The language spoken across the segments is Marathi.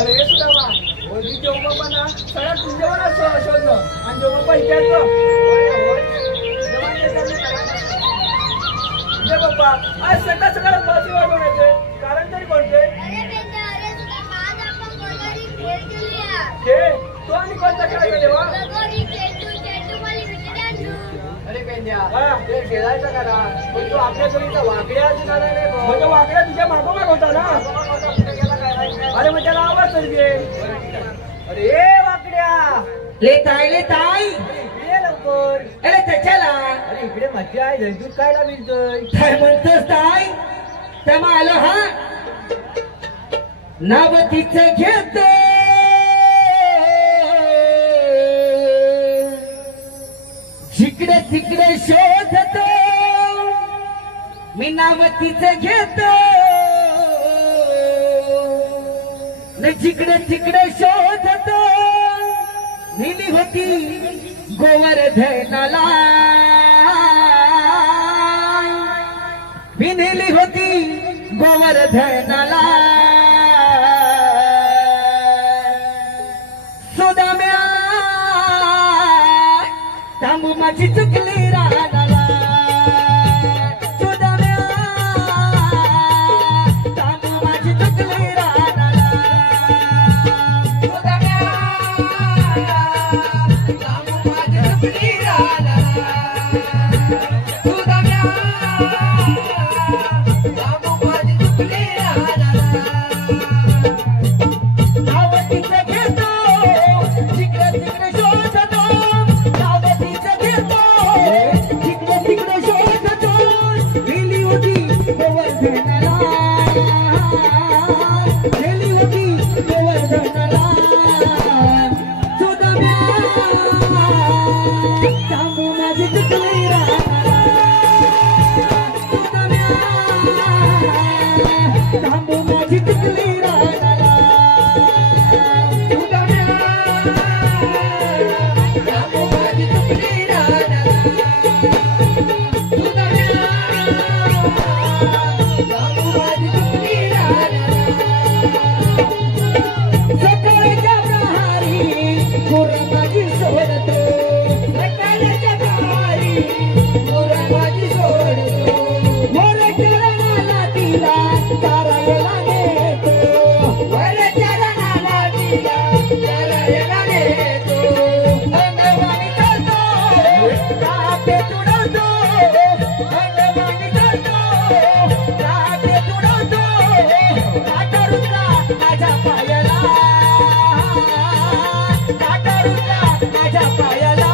अरे सुद्धा होती जेव्हा ना सगळ्या तुझ्यावरच शोधलं आणि जेव्हा इतिहास बाप्पा आज सकाळ सकाळ फाशी वाढवण्याचे कारण तरी कोणते तो आणि कोणता खेळ देवा अरे ते खेळायचा करा पण तू आपल्या सोयीचा वाकड्या म्हणजे वाकड्या तुझ्या मागोमाग होता ना अरे मग त्याला आवाज तरी दे अरे वाकड्या लेताय लवकर अरे त्याच्याला अरे इकडे मज्जा आहे दूध खायला मिळतोय काय म्हणतोस ताई तेव्हा आलो हा नावतीच घेत जिकडे तिकडे शोधतो मी नावतीच घेतो न जिकडे तिकडे शोधतो नेली होती गोवर्धनाला मी नेली होती गोवर्धनाला सुदाम्या थांबू माझी चुकली रानाला सुदाम्या थांबू माझी चुकली रानाला सुदाम्या थांबू माझी चुकली रानाला सुदाम्या थांबू माझी चुकली रानाला नावतीचं घेतो जिकडे तिकडे शोधतो नावतीचं घेतो जिकडे तिकडे शोधतो गेली होती गोवर्धनाला गेली होती गोवर्धनाला सुदाम्या थांबू माझी चुकली रानाला सुदाम्या थांबू माझी चुकली रानाला सकाळच्या प्रहारी गुरमाजी सोडतो सकाळच्या प्रहारी गुरमाजी सोडतो मोर चरणाला तिला चारायला नेतो मोर चरणाला तिला चारायला नेतो अंगवाणी करतो राहते तुडवतो अंगवाणी करतो राहते तुडवतो काटा रुजला माझ्या पायाला काटा रुजला माझ्या पायाला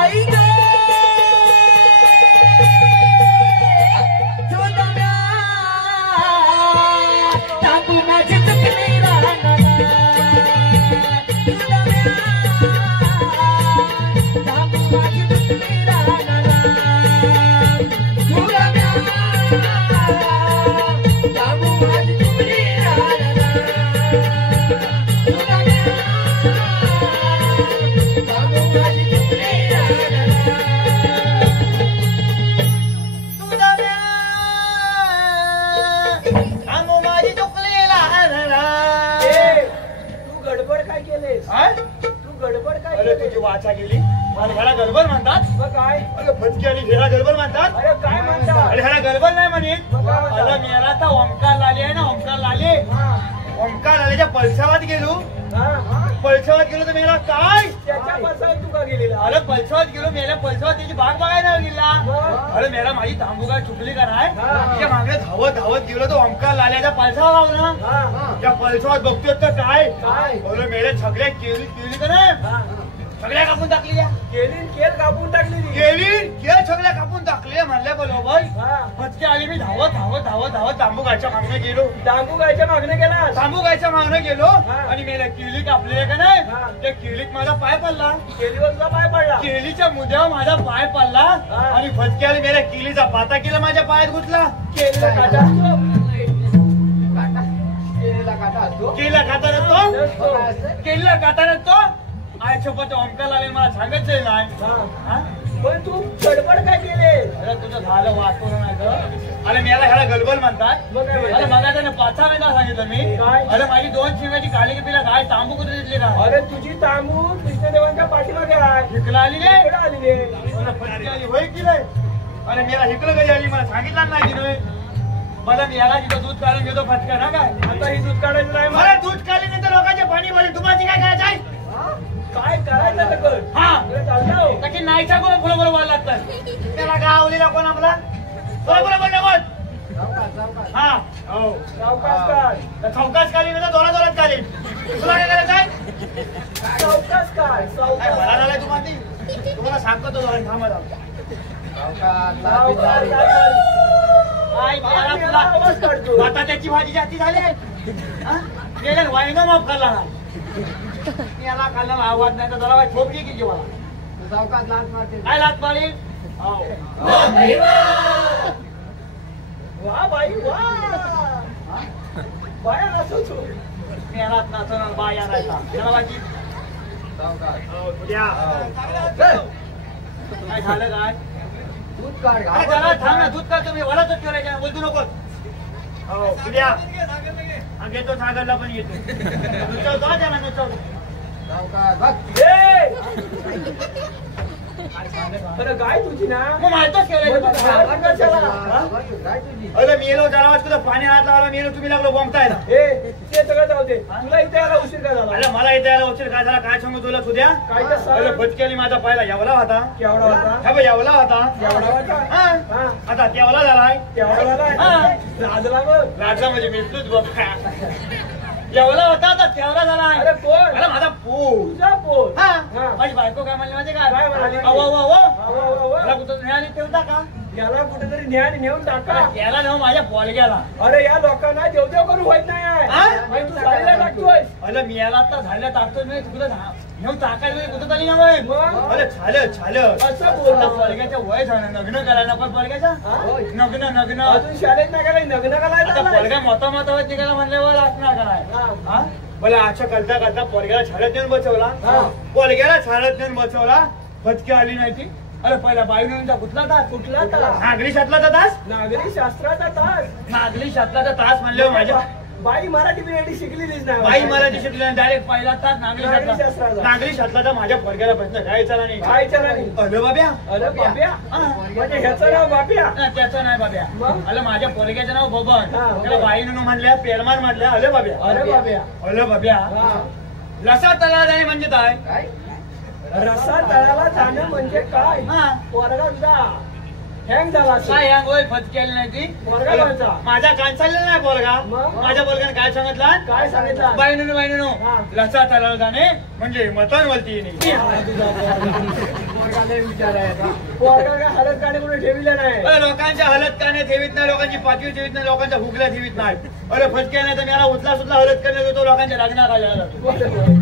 आई ग सुदाम्या थांबू माझी चुकली रानाला सुदाम्या थांबू माझी चुकली रानाला सुदाम्या थांबू माझी चुकली रानाला सुदाम्या थांबू माझी चुकली रानाला सुदाम्या थांबू माझी चुकली रानाला तू गडबड काय केलेस तू गडबड काय अरे केलेस तुझी वाचा गेली मला ह्याला गडबड म्हणतात मग काय अरे फटकी आणि ह्याला गडबड म्हणतात अरे काय म्हणता अरे ह्याला गडबड नाही म्हणत मग काय म्हणता? अरे मेला तर ओमकार लाले आहे ना ओमकार लाले ओमकार लालेच्या पलसावात गेलो पलसावात गेलो तर मेला काय त्याच्या पासावर तू का गेलेला अरे पलसावात गेलो मेला पलसावात त्याची बाग बघायला गेला अरे मेला माझी तांबूगा चुकली का नाही तिच्या मागे धावत धावत गेलो तर ओमकार लाल्याच्या पलसावा ना त्या पलसावात बघतोय तर काय अरे मेले सगळ्या केली केली का नाही सगळ्या कापून टाकली केल कापून टाकली केळ सगळ्या कापून टाकले म्हणल्या बरोबर फटके आली मी धावत धावत धावत धावत तांबू गायच्या मागणे गेलो डांबू गायच्या मागणे गेला तांबू गायच्या मागणे गेलो आणि मेला केळी कापले का नाही त्या केळीत माझा पाय पडला केलीवरचा पाय पडला केळीच्या मुद्द्यावर माझा पाय पडला आणि फटके आली मेल्या केळीचा पाता केला माझ्या पायात घुसला केलीला काटा असतो केळीला काटा नसतो केळीला काटा नसतो आयशोपत ओमकार लाले मला सांगायचंय नाही पण तू गडबड काय केले अरे तुझं झालं वाटून नाही अरे मी याला ह्याला गलबल म्हणतात अरे मला त्याने 5 वेळा सांगितलं मी काय? अरे माझी 2 शिव्याची काली की तिला गाय तांबू कुठे दिसली का अरे तुझी तांबू कृष्णदेवांच्या पाठीमागे आहे. हिकला आली रे इकडे आली रे. मला फटकी आली होय की नाही अरे मला हिकलं कधी आली मला सांगितलं नाही तिने मला मी याला तिथं दूध काढून घेतो फटका ना काय आता ही दूध काढायचं नाही मला दूध काढली नाही तर लोकांचे पाणी भरले तुम्हाला काय करायचं आहे काय करायचं तर कर. हा अरे चालतं हो. त्याची नाहीच्या कोण फुलं बरोबर लागतात त्याला गावलीला कोण आपला बरोबर बोलला कोण हा हो सावकाश काढ. चौकाच काली नाही तर जोरात काली तुला काय करायचं आहे सावकाश काढ. काय सावकाश. मला झालाय तुम्हाला सांगतो तो थांबा सावकाश काढ. काय आवाज काढतो. आता त्याची भाजी जास्ती झाली आहे वाईनं माफ खाल्ला ना याला खाल्ला आवाज नाही तर त्याला काय ठोकली की जेव्हा सावकाश लाथ मारते. काय लात मारी हो वा बाई वा. बाया नाचवतो. मी याला नाचवणार बा या नाही त्याला बाकी हो तुझ्या काय झालं काय दूध काढ. अरे जरा थांब ना दूध काढतो मी वराच ठेवायच्या बोलतो नको हो तुझ्या हा घेतो सागरला पण येतो नुसतं त्याला नुसतं ए! अरे गाय तुझी ना. मग मारतोच घाबरत कशाला? अरे मेलो जरा तुला पाणी हात लावला मेलो तुम्ही लागलो बोंबतायला ए, ते सगळं जाऊ दे. तुला इथे यायला उशीर का झाला? अरे मला इथे यायला उशीर काय झाला काय सांगू तुला सुद्या काय ते सांग. अरे बचकेली माझा पहिला यावला होता केवढा होता? हा बा यावला होता केवढा होता? हा. हा. आता तेवला झालाय केवढा झालाय? हा. लाजला बघ. राजा म्हणजे मिळतोच बघ एवढा होता आता तेवढा झालाय अरे कोण? अरे माझा पूर तुझा पोट. हा हा. माझी बायको काय म्हणली माहिती काय काय म्हणाली? अहो अहो अहो वा, वा, वा, मला वा. कुठं मिळाली ठेवता का याला कुठेतरी न्याय नेऊन टाका. याला नेऊ माझ्या पोलग्याला अरे या लोकांना देवदेव करून व्हायच नाही आहे. हा? आणि तू साडीला टाकतोय. अरे मी याला आता झाल्या टाकतो मी तुला घेऊन टाकायला कुठं तरी ना मग? अरे झालं झालं असं बोलला. पोलग्याचं वय झालं लग्न करायला पण पोलग्याचं हा? नग्न अजून शाळेत नाही गेला नग्न आता करायला पोलगा मोठा मोठा निघाला म्हणल्यावर असणार कराय हा. मला आजच्या करता करता पोलग्याला छाडत नेऊन बसवला हा. पोलग्याला छाडत नेऊन बसवला फटकी आली नाही ती अरे पहिला बाईनचा कुठला तास कुठला तास? नागरी शातला तास नागरी शास्त्राचा तास. नागरी शातला तास म्हणल्यावर माझ्या बाई मराठी बिराठी शिकलेलीच नाही. बाई मला जी शिकली डायरेक्ट पहिला तास नागरी नागरी शातला शास्त्राचा. नागरी शातला माझ्या पोलग्याला प्रश्न काय चाला नाही काय चला नाही. अरे बाब्या अरे बाप्या. हा. म्हणजे ह्याचं नाव बाप्या. त्याचं नाही बाब्या मग? अरे माझ्या पोरग्याचं नाव बबन हा, त्याला बाईनं म्हणल्या पेलमान म्हटल्या अरे बाब्या अरे बाप्या. अरे बाब्या हा. लसा तला जाणे म्हणजे काय रसा तळाला जाणं म्हणजे काय? हा. पोरगा तुझा हँग झाला असेल. काय या गोय फत केली नाही ती पोरगा कोणचा? माझा कान चाललेला नाही पोरगा मग? माझ्या पोरग्याने काय सांगितलं काय सांगितलं? बाईनो हा. लसा तला जाणे म्हणजे मतन वलती नाही हा, तुझा पोरगा लय विचार आहे का? पोरगा काय हलत काढे कुठे ठेविलं नाही. अरे लोकांच्या हलत काने ठेवीत नाही लोकांची पाचवी ठेवीत नाही लोकांच्या हुगल्या ठेवीत नाही अरे फटके नाही तर मला उचला सुद्धा हलत करण्यात येतो लोकांच्या लग्नात आलेला जातो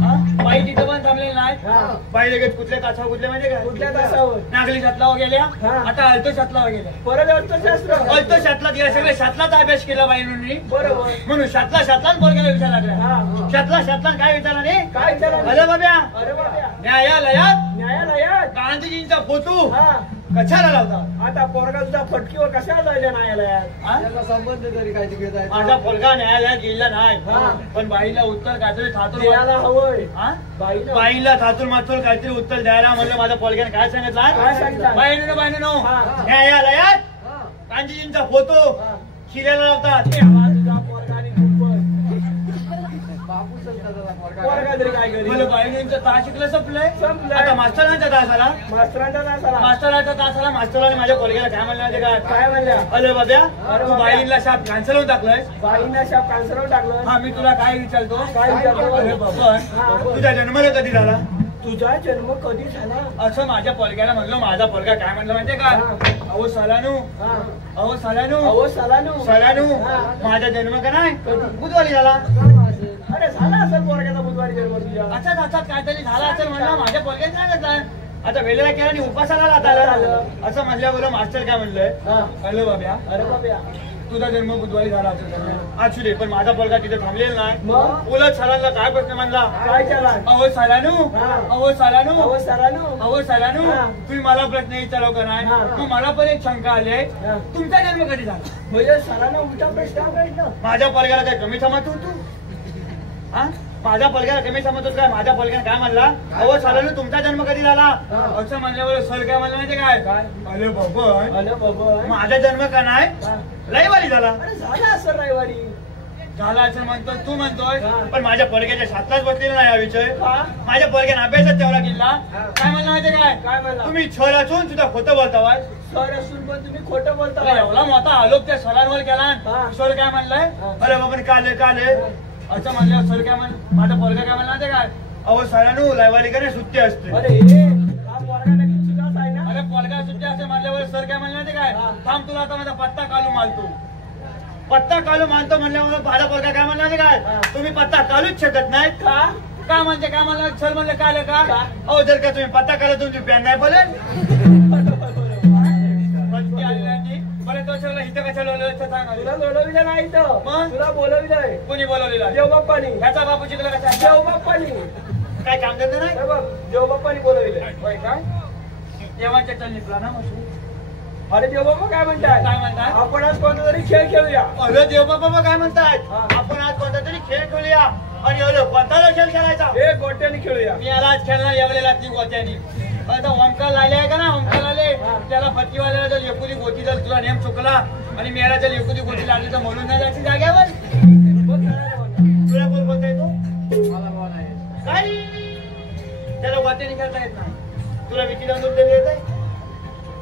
हा? बाई तिथं पण थांबलेली नाही हा. बाई लगेच कुठल्या तासावर कुठले माहिती काय कुठल्या तासावर? नागरी शातला गेल्या हा. आता अल्तो शातला गेल्या परत अर्थशास्त्र. अल्तो शातला गेल्या सगळे शातलाचा अभ्यास केला बाईंनी बरोबर. म्हणून शातलाच बोलग्याला विचार लागला हा. शातला काय विचारला नाही काय विचारलं? अरे बाब्या अरे बाप्या. न्यायालयात न्यायालयात. गांधीजींचा फोटो हा. कशाला लावता आता पोरगा तुझा फटकीवर कशाला जायला न्यायालयात? हा? त्याचा संबंध तरी काय तिकडे माझा पोरगा न्यायालयात गेला नाही हा. पण बाईला उत्तर काहीतरी थातूर द्यायला हवंय. हा? बाईनं. बाईला थातूर मातूर काहीतरी उत्तर द्यायला म्हणलं माझ्या पोरग्याने काय काय सांगितलं सांगितलं? बाईनो हा. न्यायालयात हा. गांधीजींचा फोटो हा. शिलेला लावतात हा, तुझा पोरगा आणि खूपच. पोरगा तरी काय करेल? मला बाईंचं तास शिकलं संपलंय संपलंय. आता मास्तरांचा तास आला मास्तरांचा तासाला. मास्तरांचा तास आला मास्तराने माझ्या पोरग्याला काय म्हणलं माहिती काय काय म्हणल्या? अरे बाब्या अरे तू बाब्या. बाईला शाप कॅन्सल होऊन टाकलंय बाईंना शाप कॅन्सरवर टाकलं. हा मी तुला काय विचारतो काय विचारतो? अरे बाबा हा. तुझा जन्म कधी झाला तुझा जन्म कधी झाला? असं माझ्या पोरग्याला म्हणलं माझा पोरगा काय म्हणलं माहितीये का हा. अहो सालानू हा. अहो सालानू अहो सलानू. सालानू हा. माझा जन्म का नाही कधी? बुधवारी झाला अरे झाला असेल पोरग्याचा बुधवारी जन्म तुझ्या. अचाच काहीतरी झाला असेल म्हणलं माझ्या पोरग्याने सांगितलं आता वेळेला केला आणि उपासाला झालं. असं म्हणल्यावर मास्टर काय म्हणलंय हा. कळलं बाब्या अरे बाप्या. तुझा जन्म बुधवारी झाला असेल असू दे, पण माझा पोरगा तिथे थांबलेला नाही. मग उलट सरांना काय प्रश्न म्हणला, काय केला? अहो सरानू, अहो सरानू, अहो सरानू, अहो सरानू, हा. तुम्ही मला प्रश्न विचाराव का नाही? हा. मग मला पण एक शंका आली आहे, हा. तुमचा जन्म कधी झाला? म्हणजे सरांना उलटा प्रश्न करायचा. माझ्या पोरग्याला काय कमी समजतो तू? हा, माझ्या पोरग्याला कमी समजतो काय? माझ्या पोरग्याने काय म्हणला, अहो सरानू तुमचा जन्म कधी झाला? हा. असं म्हणल्यावर सर काय म्हणलं माहिती काय? काय? अरे बाबा, अरे बाबा, माझा जन्म का नाही हा. रविवारी झाला. अरे झाला असं रविवारी. झाला असं म्हणतो तू म्हणतोय, हा. पण माझ्या पोरग्याच्या शास्त्रात बसलेला नाही हा विषय. का? माझ्या पोरग्याने अभ्यासात तेवढा केला. हा. काय म्हणलं माहिती काय? काय म्हणला? तुम्ही छळ असून सुद्धा खोटं बोलताय. सर असून पण तुम्ही खोटं बोलता. अरे एवढा मोठा आलोक त्या सरांवर केला. हा. सर काय म्हणलंय, हा. अरे बाबा काले काले असं म्हणल्यावर सर काय माझा पोरगा काय म्हणला माहिती काय? अहो सरांनो रविवारी का नाही सुट्टी असते. अरे हे हा पोरगा लगेच तुझाच आहे ना. अरे पोरगा सुट्टी असते म्हणल्यावर सर काय म्हणलं माहिती काय? हा. थांब तुला आता माझा पत्ता कालू मानतो. पत्ता कालू मानतो म्हणल्यावर माझा पोरगा काय म्हणला माहिती काय? हा. तुम्ही पत्ता कालूच शकत नाही. का? का म्हणजे काय म्हणलं? सर म्हणलं काय का? का? अहो जर का तुम्ही पत्ता काढला तुमची पॅन नाही बोलेल. बरं तो सगळं इथं कशाला बोलवलं सांगा. तुला बोलवलं नाही इथं. मग? तुला बोलवलंय कोणी बोलवलेला? देवबाप्पानी. ह्याचा बापू शिकला कशा? देवबाप्पानी. काय काम करत नाही? हे बघ, देवबाप्पानी बोलवलंय. होय काय? देवांच्या चलनीतला ना मशहूर. अरे देवबाप्पा काय म्हणताय? काय म्हणताय? आपण आज कोणता तरी खेळ खेळूया. अरे देवबाबा काय म्हणतायत? हा. आपण आज कोणता तरी खेळ खेळूया. आणि अरे कोणता खेळ खेळायचा? हे गोट्याने खेळूया. मी याला आज खेळणार यावेळेला ती गोत्यानी. आता ओमकार लाले आहे का ना, ओमकार लाले हा. त्याला फटकीवाल्याला जर एकुली गोटी जर तुला नेम चुकला आणि मेला जर एकुली गोटी लागली तर म्हणून नाही जायची जाग्यावर. तुला बोल बोलता येतो काय? त्याला गोत्याने खेळता येत नाही. तुला विकी दांडून दिले येत आहे?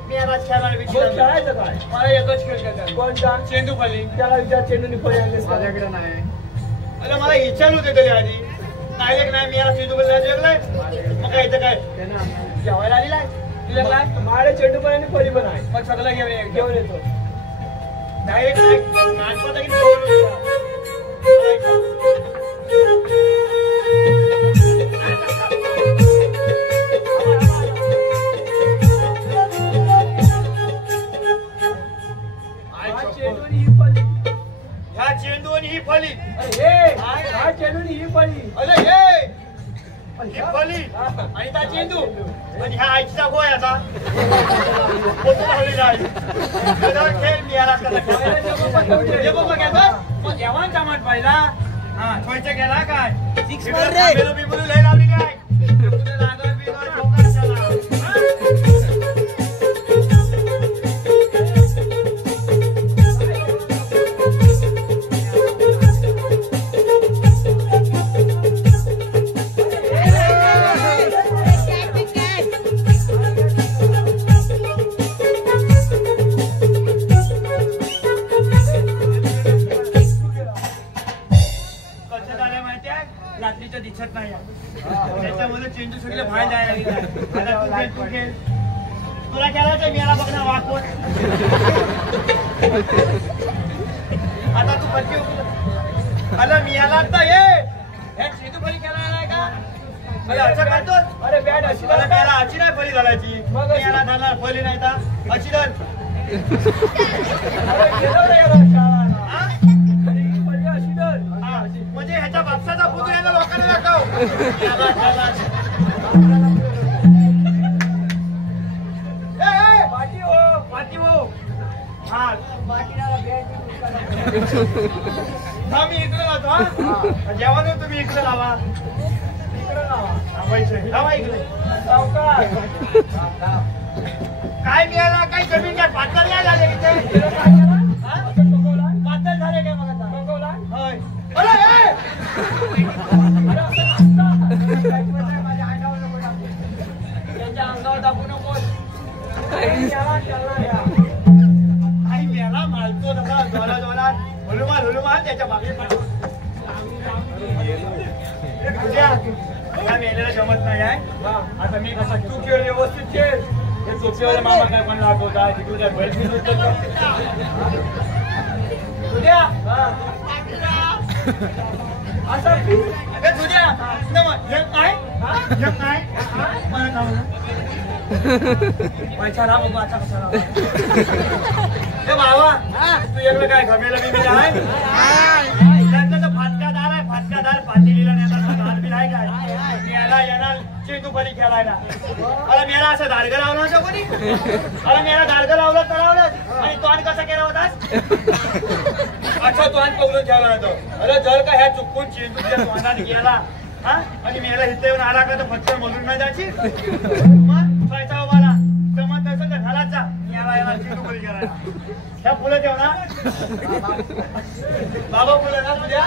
मी याला खेळणार विकी मग दांडून. खेळायचं काय? मला एकच खेळ खेळतात. कोणता? चेंडू फली. त्याला विचार चेंडूनी फळी आणलीस का? माझ्याकडे नाही. अरे मला विचारलं होते तरी आधी. नाही एक नाही मी याला चेंडू फली लागलाय. मग काय इथं काय जेवायला आलेला आहे तुझ्या काय? माझ्या चेंडू पण आणि फळी पण आहे. मग सगळं घेऊन ये. घेऊन येतो. डायरेक्ट माणसाचा किती हा चेंडू आणि ही फळी. ह्या चेंडू आणि ही फली. अरे हे हा चेंडू आणि ही फळी. अरे हे ही फली आणि त्या चेंडू आणि ह्या आईचा गोयाचा पोतू लावलेला आहे. त्याच्यावर खेळ मी याला हे बघ घ्यायचा मग जेवण जमाट पाहिला. हा थोडचं गेला काय बेलो बिबुलू लय लावलेली आहे. तुला लागल बिगल ठोकर चला. रात्रीच्या दिसत नाही त्याच्यामध्ये चेंडू सगळे बाहेर जायला लागले. आता तू खेळ तुला खेळायचं मी याला बघणार वाकून. आता तू फटकी अरे मी याला आता हे चेंडू फली खेळायला आहे का? अरे असं करतो. अरे बॅट अशी मला त्याला अशी नाही फली घालायची. मग मी याला धरणार फली नाही तर अशी धर. अरे गेलो रे याला शाळा. हा? अरे ही फळी अशी धर. हा, म्हणजे ह्याच्या बापसाचा पुतू याला लोकांना दाखव. याला त्याला पाठी हो. पाठी हो. हा पाठीला बॅट हा मी इकडे लावतो. हा जेवण तुम्ही इकडे लावा. इकडं लावा. लावा इकडे. सावकाश. काय मिळाला काही जमीन काय पातळ नाही झाले इथे. तिला काय केलं? हा? असं बघवला? पातळ झाले काय मग आता? बघवला? होय. अरे ए! अरे असं नसतं. काय म्हणताय माझ्या अंगावर नको टाकू. त्याच्या अंगावर दाबू नकोस. याला खेळणार या. काही मिळाला मालतो तसा जोरा जोरात हलुमाल त्याच्या बाबी या मेलेला जमत नाही आहे. हा. आता मी कसा तू खेळ व्यवस्थित खेळ. हे चोचीवाले मामा काय पण लागवता तुझ्या बैठी तुझ्या असा फिर. हे तुझ्या यंग आहे मला नाव पैसा राहा बघू आता कसा राहा. बाबा तू एकलं काय घमेला बिमेला आहे त्यांचा तर फाटकादार आहे फाटकादार पातेलीला नेतात हात बी नाही काय याला येणार चेंडू परी खेळायला अरे मेला असं दाडगं लावलं होतं कोणी अरे मेला दाडगं लावलं तर आणि तोंड कसा केला होतास अच्छा तोंड पकडून ठेवला होतो अरे जर का ह्या चुकून चेंडू तुझ्या तोंडात गेला हा आणि मेला इथे येऊन आला का तर फक्त मधून नाही जायची मग पैसा उभाला जमत नसेल तर घालात जा याला चेंडू परी खेळायला ह्या फुलं ठेव ना बाबा फुलं ना तुझ्या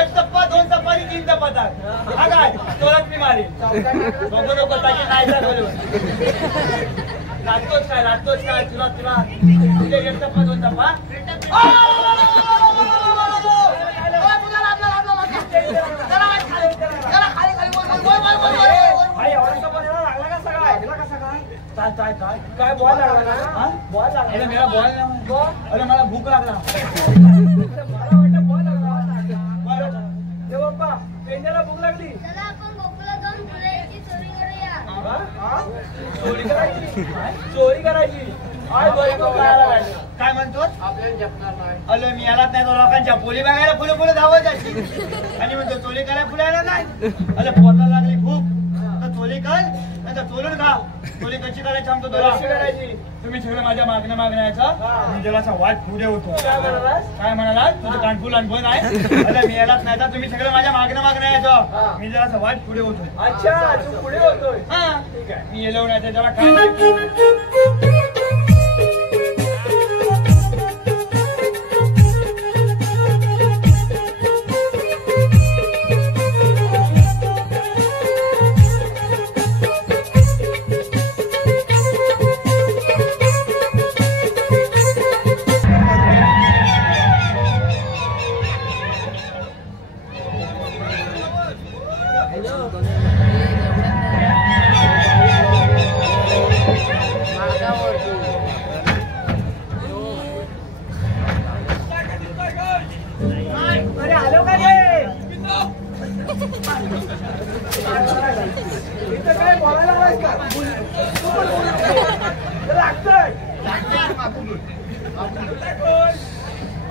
एक टप्पा दोन टप्पा आणि तीन टप्पा टाक हा काय तोलाच मी मारी बघू नको ताकी नाही लागतोच काय तुला तुझे एक टप्पा दोन टप्पा काय बॉल लागला बॉल लागला मेरा बॉल अरे मला भूक लागला मला वाटतं बॉल लागला ते बाप्पा पेंड्याला भूक लागली चला आपण गोकुळात जाऊन फुलांची चोरी करूया. चोरी करायची काय म्हणतो आपल्याला जपणार नाही. अरे मी यालाच नाही तो लोकांच्या पोली बघायला फुलं धावत जायची आणि म्हणतो चोरी करायला फुलायला नाही अरे पोटाला लागली भूक तर चोरी कर नाही तर चोरून खा चोरी कशी करायची आमचं कशी करायची? तुम्ही सगळं माझ्या मागण्याचा मी जरासा वाट पुढे होतो काय म्हणाला तुझं कानफुल अनुभव आहे अरे मी यालाच नाही तर तुम्ही सगळं माझ्या मागण्याचं मी जरासा वाट पुढे होतो अच्छा तू पुढे होतोय हा ठीक आहे मी येलो नाही जरा काय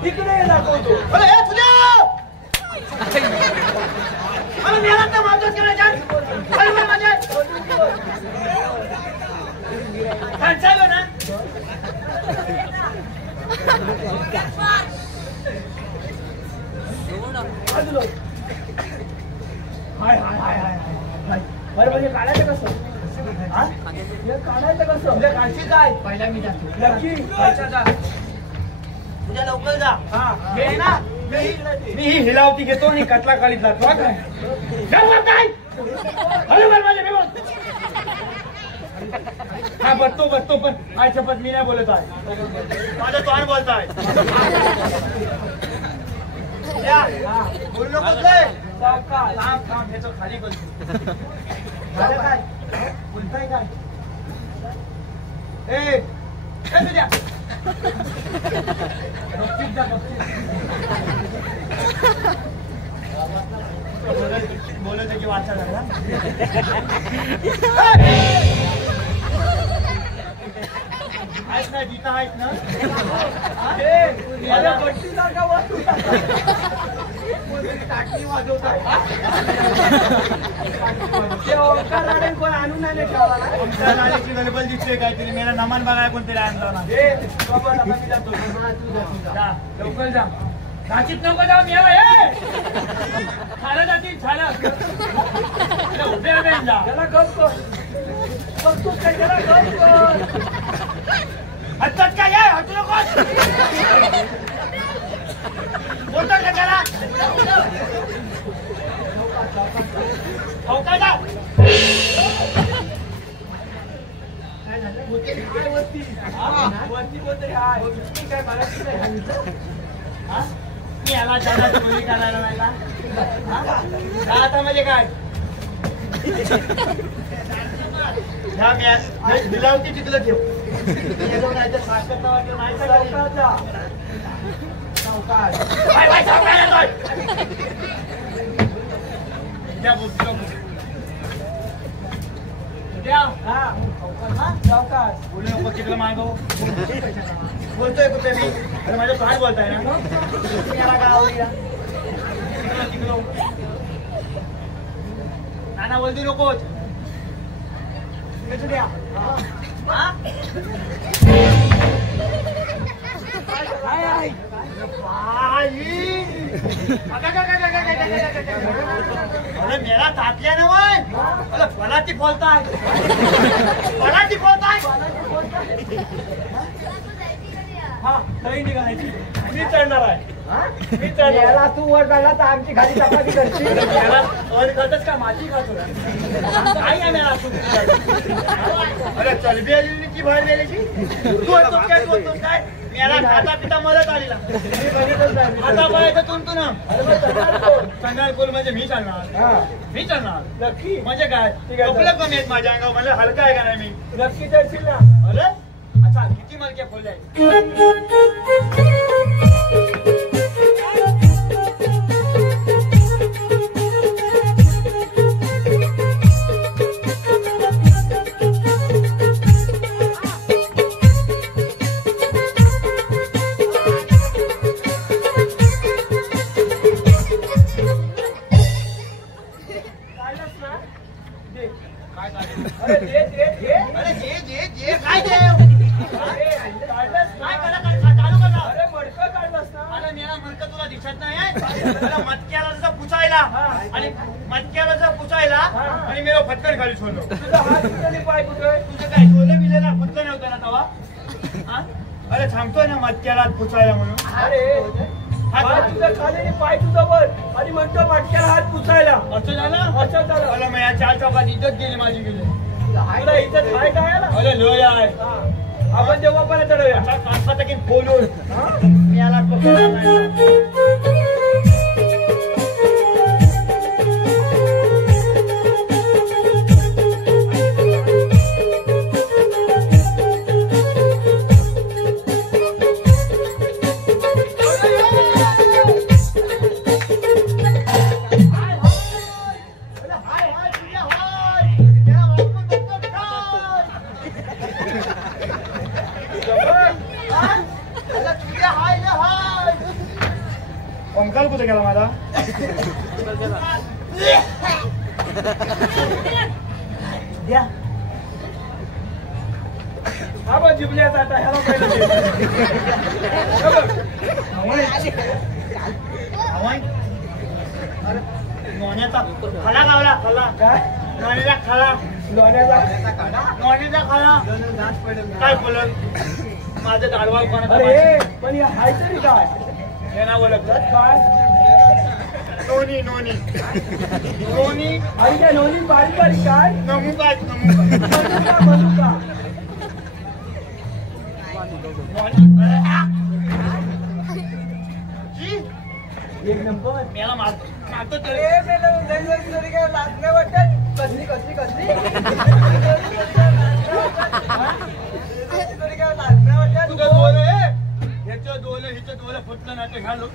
इकडे दाखवतो अरे तुझ्या अरे मी याला तर मारतोच की नाही जात अरे माझ्या चालू ना हाय हाय हाय हाय बरं म्हणजे काढायचं कसं काढायचं कसं तुझ्या काढशी काय पहिला मी जातो नक्की तुझ्या लवकर जा हा हे ना मी ही हिलावती घेतो आणि कटला काढीत जातो काय हॅलो माझ्या हा बघतो पण आय शपथ मी नाही बोलत आहे माझा तोंड बोलताय बोलू नको थांब ह्याचं खाली करतो झालं काय बोलताय काय ए तुझ्या बोलत की वाचा झाला आहेस ना जिथं आहेस ना टाकली वाजवताय कोण आणून नाही ठेवला ना गणपती दिसतोय काहीतरी मेरा नमान बघाय कोणतरी आणला ना मी जातो लवकर जा नाचित नको जाऊ मी छाला जातील छाला उभे जा त्याला गप कर बघतो काय त्याला गप कर हत्तात काय आहे हटू नको बोलतो का त्याला हो काय जा वरती कोणतरी हाय काय मराठी नाही सांगितलं मी याला जाणार चोरी करायला नाही का आता म्हणजे काय ह्या दिलावती तिथलं ठेव नाही तर साखरचा वाटलं नाही सावकाश बोलू नको तिकडे मागव बोलतोय कुठे मी अरे माझ्या काय बोलताय ना याला गावली तिकडं नाना बोलती नकोच द्या अरे मेरा तातल्या ना अरे फलाची बोलताय फलाची बोलताय हा तरी निघायची मी चढणार आहे मी चढणार तू वर चढला तर आमची खाली चपाती करशील वर खातच का माझी खातो काय आहे मेला अरे चलबी आलेली की बाहेर गेल्याची तू होतोस काय तू होतोस काय मेला खाता पिता मदत आलेला आता पाहायचं तुमतून चढणार कोण म्हणजे मी चढणार नक्की म्हणजे काय कपडे कमी आहेत माझ्या अंगावर म्हणजे हलका आहे का नाही मी नक्की चढशील ना अरे अच्छा किती मलक्या खोल्या आणि मेरा फटकन खाली सोडलो तुझा हात कुठे पाय कुठे तुझं काय सोलं बिले ना फटकन नव्हतं ना तवा अरे सांगतोय ना मटक्याला पुसायला म्हणून अरे हात तुझा खाली आणि पाय तुझा वर आणि म्हणतो मटक्याला हात पुसायला असं झालं अरे मग या चार चौकात इज्जत गेली माझी गेली तुला इज्जत आहे काय अरे लोय आहे आपण जेव्हा पण चढवूया कांसा की बोलून मी याला ओंकार कुठे गेला माझा द्या हा बघ जिबल्याचा आता ह्याला पहिलं नोण्याचा खला गावला खला काय नोण्याचा खला लोण्याचा नोण्याचा खला काय बोलत माझं दाडवा कोणा अरे पण हे हाय तरी काय हे ना ओळखतात काय नोनी नोनी नोनी आणि काय नोनी बारीक बारीक काय नमू काय नमू म्हणू का एक नंबर मेला मारतो तरी लागले वाटत कसली कसली कसली तुझं डोलं ह्याचं डोलं हिचं डोलं फुटलं नाही तर घालू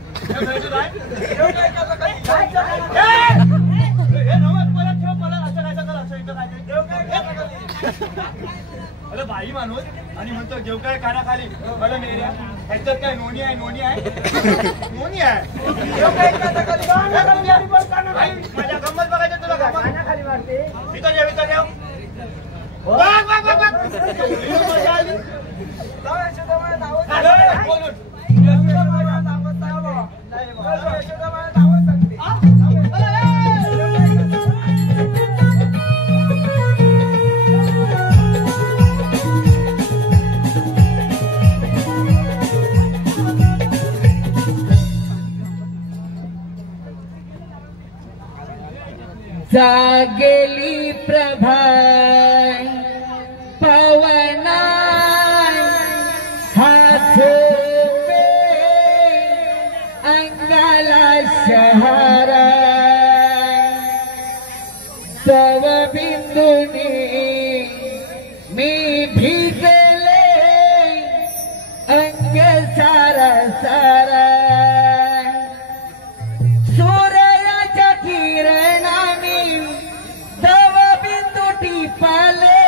हे नवत परत ठेव परत असं काय कर असं इथं काय अरे बाई माणूस आणि म्हणतो जेव काय कानाखाली मला मेऱ्या ह्याच्यात काय नोनी आहे नोनी आहे नोनी आहे माझ्या गंमत बघायचं तुला खाली मारते इथं जेव इथं जेव मजा आली जागेली प्रभा पवना हाथोपे अंगाला शहरा तव बिंदुनी मी भिजले अंग सारा सारा सूर्याच्या किरणाने तव बिंदू टिपाले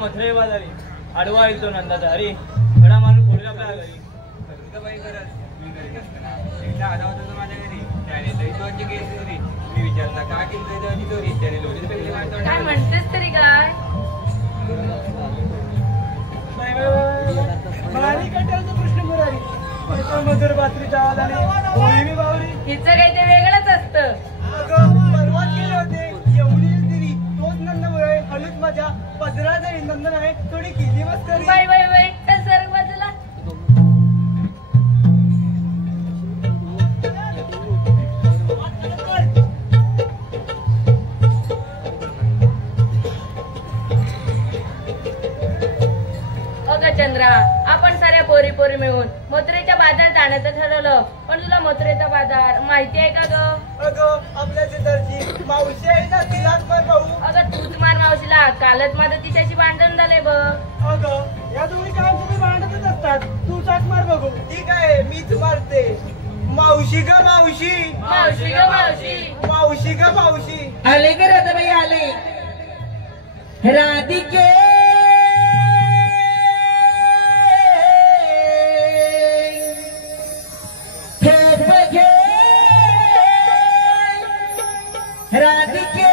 मथुरे बाजारी आडवा येतो नंदाचा अरे घडा मारून पुढे आपल्या घरी विचारता का काय म्हणतेस तरी काय कृष्ण मुरारी मधुर बात्रीच्या आवाजाने बावरी हिचं काही ते वेगळंच असतं. परवाच गेले होते एवढीच दिली तोच नंदमुळे हळूच माझ्या पदरा जरी नंदन आहे थोडी केली मस्त बाय बाय बाय काय सरक बाजूला आणायचं ठरवलं, पण तुला मथुरेचा बाजार माहिती आहे का ग? अगं आपल्या शेजारची मावशी आहे ना, तिलाच पण भाऊ. अगं तूच मार मावशीला, कालच माझं तिच्याशी भांडण झालंय बघ. अगं या तुम्ही काय तुम्ही भांडतच असतात. तू चाक मार बघू. ठीक आहे मीच मारते. मावशी ग मावशी, मावशी ग मावशी, मावशी ग मावशी. आले ग रथबाई आले. राधिके थोप घे, राधिके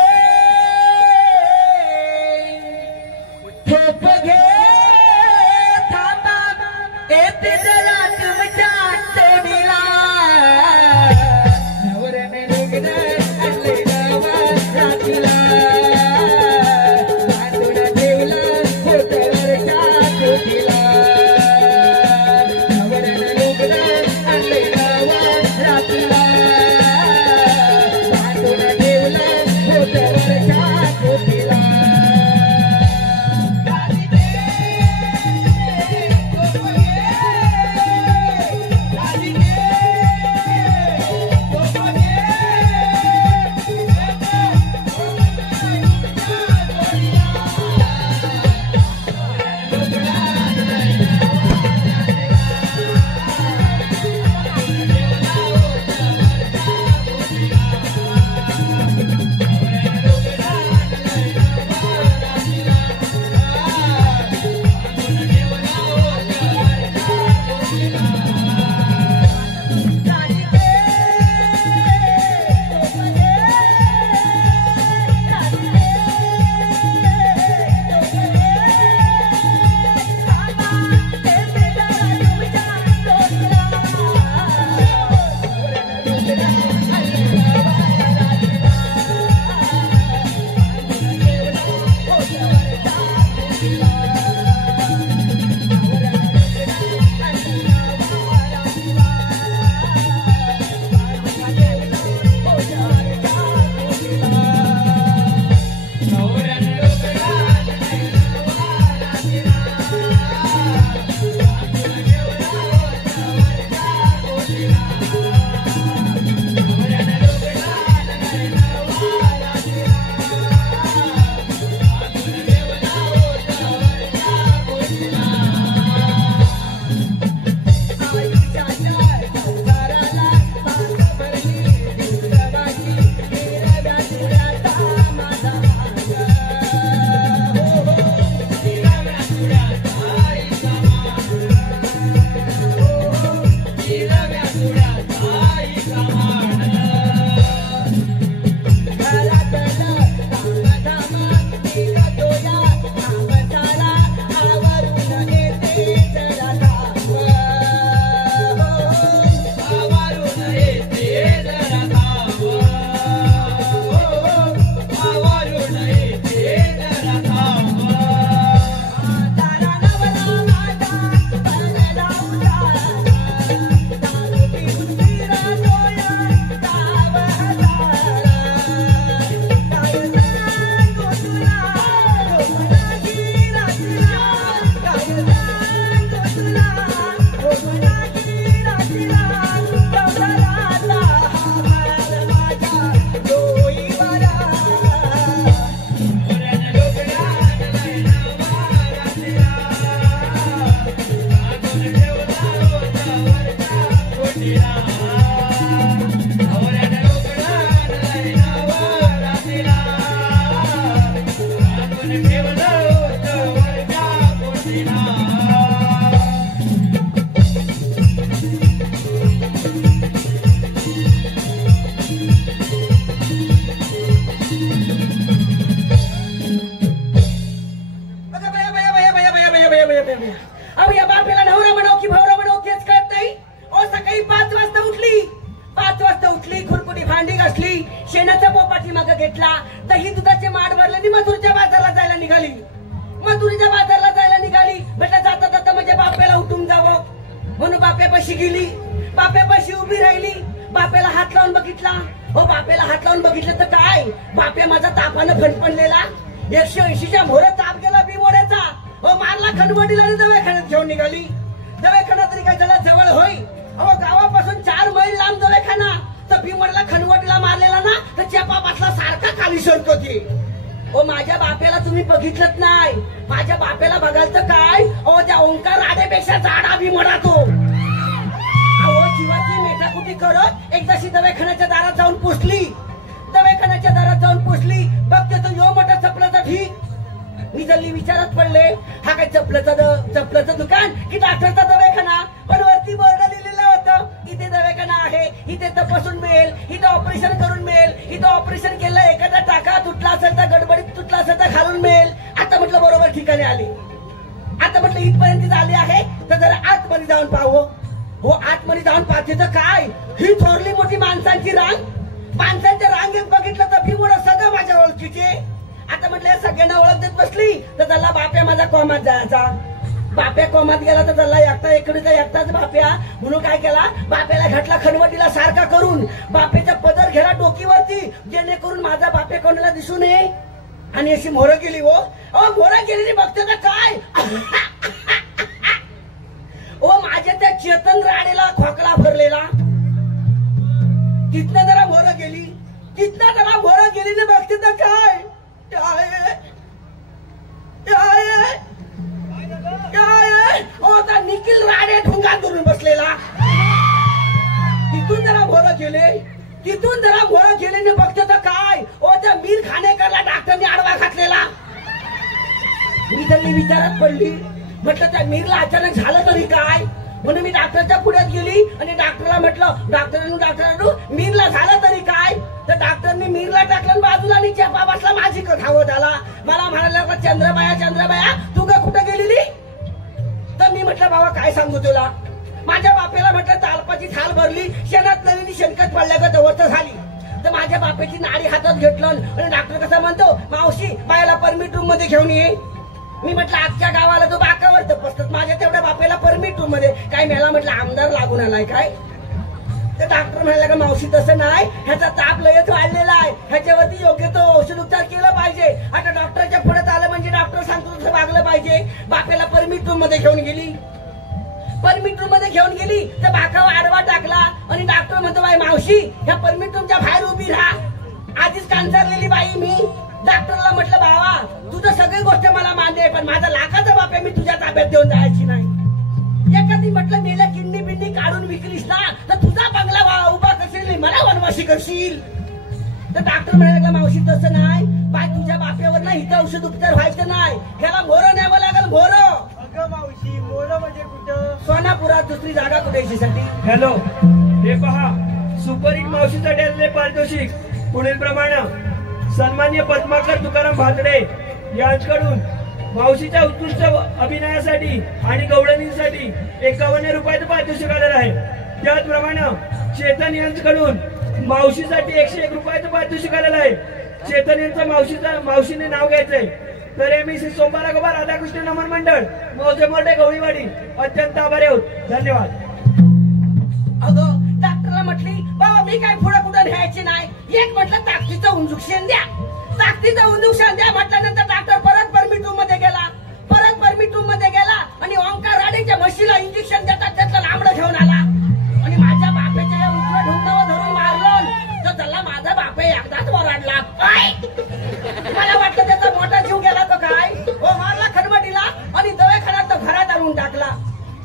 थोप घे, थांबा येते जरा तुमच्या तोडीला. नवऱ्याने लग्न आणले गावा रात्रीला, बांधून ठेवला पोटावरच्या कोठीला. नवऱ्याने लग्न आणले गावा रात्रीला, बांधून ठेवला पोटावरच्या कोठीला. अहो या बापेला नवरा म्हणाव की भावरा म्हणाव तेच कळत नाही. ओ सकाळी 5 वाजता उठली, 5 वाजता उठली, खुरकुटी भांडी घासली, शेणाचा पोपाठी मागे घेतला, दही दुधाचे माठ भरले आणि मथुरच्या बाजारला जायला निघाली. मथुरीच्या बाजारला जायला निघाली. म्हटलं जाता जाता म्हणजे बापेला उठून जावं म्हणून बापेपाशी गेली. बापेपाशी उभी राहिली. बापेला हात लावून बघितला. हो बापेला हात लावून बघितलं तर काय, बापे माझा तापानं फणफणलेला. 180च्या मोर ताप गेला बिमोड्याचा. हो मारला खणवटीला आणि दवाखान्यात घेऊन निघाली. दवाखाना तरी काय त्याला जवळ होई. अहो गावापासून 4 मैल लांब दवाखाना. तर भीमवडला खनवटीला मारलेला ना तर चेपा पासला सारखा खाली सरतो ते. ओ माझ्या बाप्याला तुम्ही बघितलंच नाही. माझ्या बाप्याला बघाल तर काय, अहो त्या ओंकार राडेपेक्षा जाडा भीमवडा तो. अहो जीवाची मेटाकुटी करत एकदाशी दवाखान्याच्या दारात जाऊन पोचली. दवाखान्याच्या दारात जाऊन पोचली बघते तो यो मोठा चपलाचा ढीक. मी जल्ली विचारत पडले, हा काय चपलाचं दुकान की डॉक्टरचा दवाखाना. पण वरती बोर्ड लिहिलेलं होतं, इथे दवाखाना आहे, इथे तपासून मिळेल, इथं ऑपरेशन करून मिळेल, इथं ऑपरेशन केलं एखादा टाका तुटला असेल तर गडबडीत तुटला असेल तर घालून मिळेल. आता म्हटलं बरोबर ठिकाणी आली. आता म्हटलं इथपर्यंत आली आहे तर जरा आतमध्ये जाऊन पाहावं. हो आतमध्ये जाऊन पाहते तर काय, ही थोरली मोठी माणसांची रांग. माणसांच्या रांगेत बघितलं तर भीमवडा सगळं माझ्या ओळखीचे. आता म्हटलं सगळ्यांना ओळख देत बसली तर त्याला बाप्या माझा कोमात जायचा. बाप्या कोमात गेला तर त्याला एकटा एकडीचा एकटाच बाप्या म्हणून काय केला, बाप्याला घातला खनवटीला सारखा करून. बाप्याचा पदर घेला डोकीवरती जेणेकरून माझा बाप्या कोणाला दिसू नये. आणि अशी मोहरं गेली. हो मोहरं गेलेली बघते तर काय, ओ माझ्या त्या चेतन राणेला खोकला भरलेला. तिथनं जरा मोहरं गेली, तिथनं जरा मोहरं गेली बघते तर काय, निखिल राणे ढोंगात धरून बसलेला. तिथून जरा मोहरं गेले, तिथून जरा मोहरं गेले बघते तर काय, ओ त्या मीर खानेकरला डॉक्टरने आडवा घातलेला. मी त्यांनी विचारात पडली, म्हटलं त्या मीरला अचानक झालं तरी काय. म्हणून मी डॉक्टरच्या पुढ्यात गेली आणि डॉक्टरला म्हटलं, डॉक्टरांनो मीरला झालं तरी काय. तर डॉक्टरने मीरला टाकलं बाजूला आणि चेपा बसला माझी धावत आला. मला म्हणाला चंद्रबाया तू का कुठं गेलेली. तर मी म्हटलं बाबा काय सांगू तुला. माझ्या बापेला म्हटलं तालपाची थाल भरली, शेणात नवीन शेणकत पडल्या का तवस्त झाली. तर माझ्या बापेची नाडी हातात घेतलं आणि डॉक्टर कसा म्हणतो, मावशी बायाला परमिट रूम मध्ये घेऊन ये. मी म्हटलं आजच्या गावाला तो बाकावर तपासतात, माझ्या तेवढ्या बापेला परमिट रूम मध्ये काय मेला. म्हटलं आमदार लागून आलाय काय. तर डॉक्टर म्हणाला का मावशी तसं नाही, ह्याचा ताप लयच वाढलेला आहे, ह्याच्यावरती योग्य तो औषध उपचार केला पाहिजे. आता डॉक्टरच्या पुढे आलं म्हणजे डॉक्टर सांगतो तसं वागलं पाहिजे. बापेला परमिट रूम मध्ये घेऊन गेली. परमिट रूम मध्ये घेऊन गेली तर बाकावर आडवा टाकला आणि डॉक्टर म्हणतो बाई मावशी ह्या परमिट रूमच्या बाहेर उभी राहा. आधीच कांचारलेली बाई मी. डॉक्टरला म्हटलं बाबा तुझं सगळी गोष्ट मला मान्य आहे, पण माझा लाखाचा बाप आहे, मी तुझ्या ताब्यात देऊन जायची नाही. एखादी म्हटलं मेल्या किडनी बिडनी काढून विकलीस ना तर तुझा बंगला उभा करशील, मला वनवासी करशील. तर डॉक्टर म्हणाला मावशी तसं नाही, बाय तुझ्या बाप्यावर ना इथं औषध उपचार व्हायचं नाही, ह्याला मोरं न्यावं लागेल. मोरं अगं मावशी मोरं म्हणजे कुठं. सोनापुरात दुसरी जागा कुठे याच्यासाठी. हॅलो हे पहा, सुपरहिट मावशीचा दिलेले पारितोषिक पुढील प्रमाणे सन्मान्य पद्माकर तुकाराम भातडे यांच्याकडून मावशीच्या उत्कृष्ट अभिनयासाठी आणि गवळणीसाठी 51 रुपयाचं पारितोषिक आलेलं आहे. त्याचप्रमाणे चेतन यांच्याकडून मावशीसाठी 101 रुपयाचं पारितोषिक आलेलं आहे. चेतन यांचं मावशीने नाव घ्यायचंय तर एमईसी सोमवार गोबा राधाकृष्ण नमन मंडळ मौजे मोठे गवळीवाडी अत्यंत आभारी आहोत. धन्यवाद. अगं डॉक्टरला म्हटली बाबा मी काय पुढे कुठं न्यायची नाही. एक म्हटलं ताकदीचं इंजेक्शन द्या, ताकदीचं इंजेक्शन द्या म्हटल्यानंतर डॉक्टर परत परमिट रूम मध्ये गेला. परत परमिट रूम मध्ये गेला आणि ओंकार राणेच्या म्हशीला इंजेक्शन देतात त्यातलं लांबडं घेऊन आला आणि माझ्या बापेच्या या उजव्या ढुंगावर धरून मारलं. तर त्याला माझा बापे एकदाच ओरडला. मला वाटलं त्याचा मोठा जीव गेला तर काय. हो मारला खनवटीला आणि दवाखान्यात घरात आणून टाकला.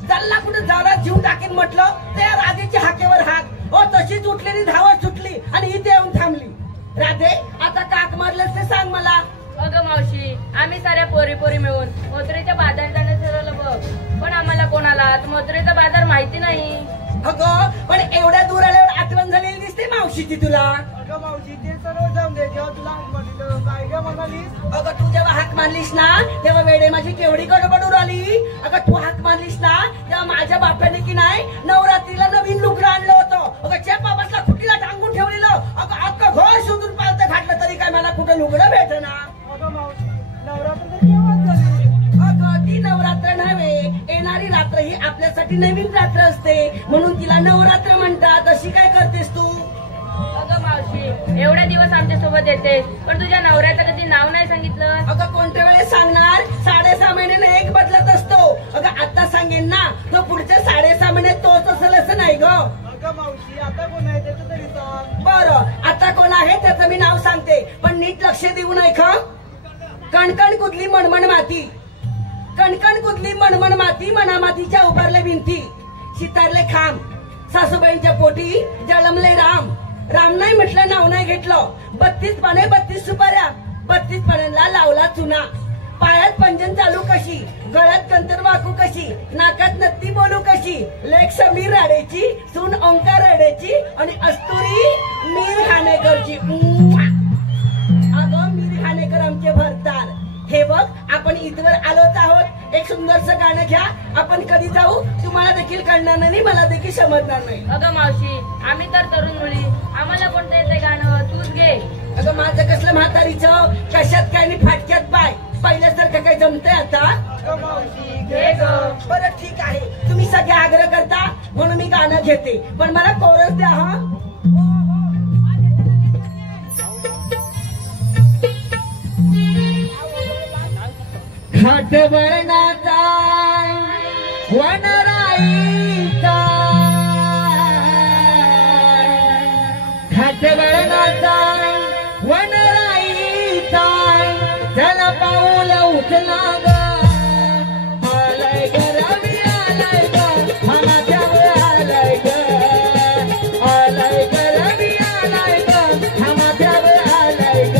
चालला कुठे जाणार जीव टाकीन म्हटलं त्या राधेच्या हाकेवर हाक. हो तशीच उठलेली धावत सुटली आणि इथे येऊन थांबली. राधे आता काक मारलेस ते सांग मला. अगं मावशी आम्ही साऱ्या पोरी मिळून मथुरेच्या बाजार जाण्यास ठरवलं बघ, पण आम्हाला कोणाला मथुरेचा बाजार माहिती नाही. अगं पण एवढ्या दूर आल्यावर आठवण झालेली दिसते मावशीची तुला. अगं मावशी ते सर्व जाऊन दे, जेव्हा तुला म्हटलं काय ग म्हणालीस. अगं तू जेव्हा हाक मारलीस ना तेव्हा वेळे माझी केवढी गडबड आली. अगं तू हाक मारलीस ना तेव्हा माझ्या बापाने की नाही नवरात्रीला नवीन लुगडं आणलं होतं. अगं चेपा बसला खुटीला टांगून ठेवलेलं. अगं अख्खं घर शोधून पालतं घातलं तरी काय मला कुठं लुगडं भेटेना. अगं मावशी नवरात्र तर केव्हाच झाली. अगं ती नवरात्र नव्हे, येणारी रात्र ही आपल्यासाठी नवीन रात्र असते म्हणून तिला नवरात्र म्हणतात. अशी काय करतेस तू. अगं मावशी एवढे दिवस आमच्या सोबत येतेस पण तुझ्या नवऱ्याचं कधी नाव नाही सांगितलं. अगं कोणत्या वेळेस सांगणार. 6.5 महिन्याने एक बदलत असतो. अगं आता सांगेन ना तो पुढच्या 6.5 महिन्यात तोच असेल असं नाही ग. अगं मावशी आता कोण आहे त्याचं तरी सांग. बरं आता कोण आहे त्याचं मी नाव सांगते पण नीट लक्ष देऊ नये का. कणकण कुदली मणमण माती, कणकण कुदली मणमण माती, मनामातीच्या उभारले भिंती, शितारले खांब, सासूबाईंच्या पोटी जळमले राम. राम नाही म्हटलं नाव नाही घेतलं. 32 पाने 32 सुपाऱ्या, 32 पाण्यांना लावला चुना. पायात पंजन चालू कशी, गळ्यात कंतर वाकू कशी, नाकात नत्ती बोलू कशी. लेख समीर राडेची, सून ओंकार राडेची आणि अस्तुरी मीर खानेकरची. अगं मीर खानेकर आमचे भरतार. हे बघ आपण इथवर आलोच आहोत. एक सुंदरसं गाणं घ्या. आपण कधी जाऊ तुम्हाला देखील कळणार नाही, मला देखील समजणार नाही. अगं मावशी आम्ही तर तरुण मुली, आम्हाला कोणतं येते गाणं, तूच घे. अगं माझं कसलं म्हातारीचं, कशात काय आणि फाटक्यात पाय. पहिल्यासारखं काय जमतंय आता. अगं मावशी घे ग. बरं ठीक आहे तुम्ही सगळे आग्रह करता म्हणून मी गाणं घेते पण मला कोरस द्या. हा घाटवळणाचा वनराईचा, घाटवळणाचा वनराईचा, चला पाऊल उठला ग. आलाय ग रवी आलाय ग, माझ्यावर आलाय ग. आलाय ग रवी आलाय ग, माझ्यावर आलाय ग.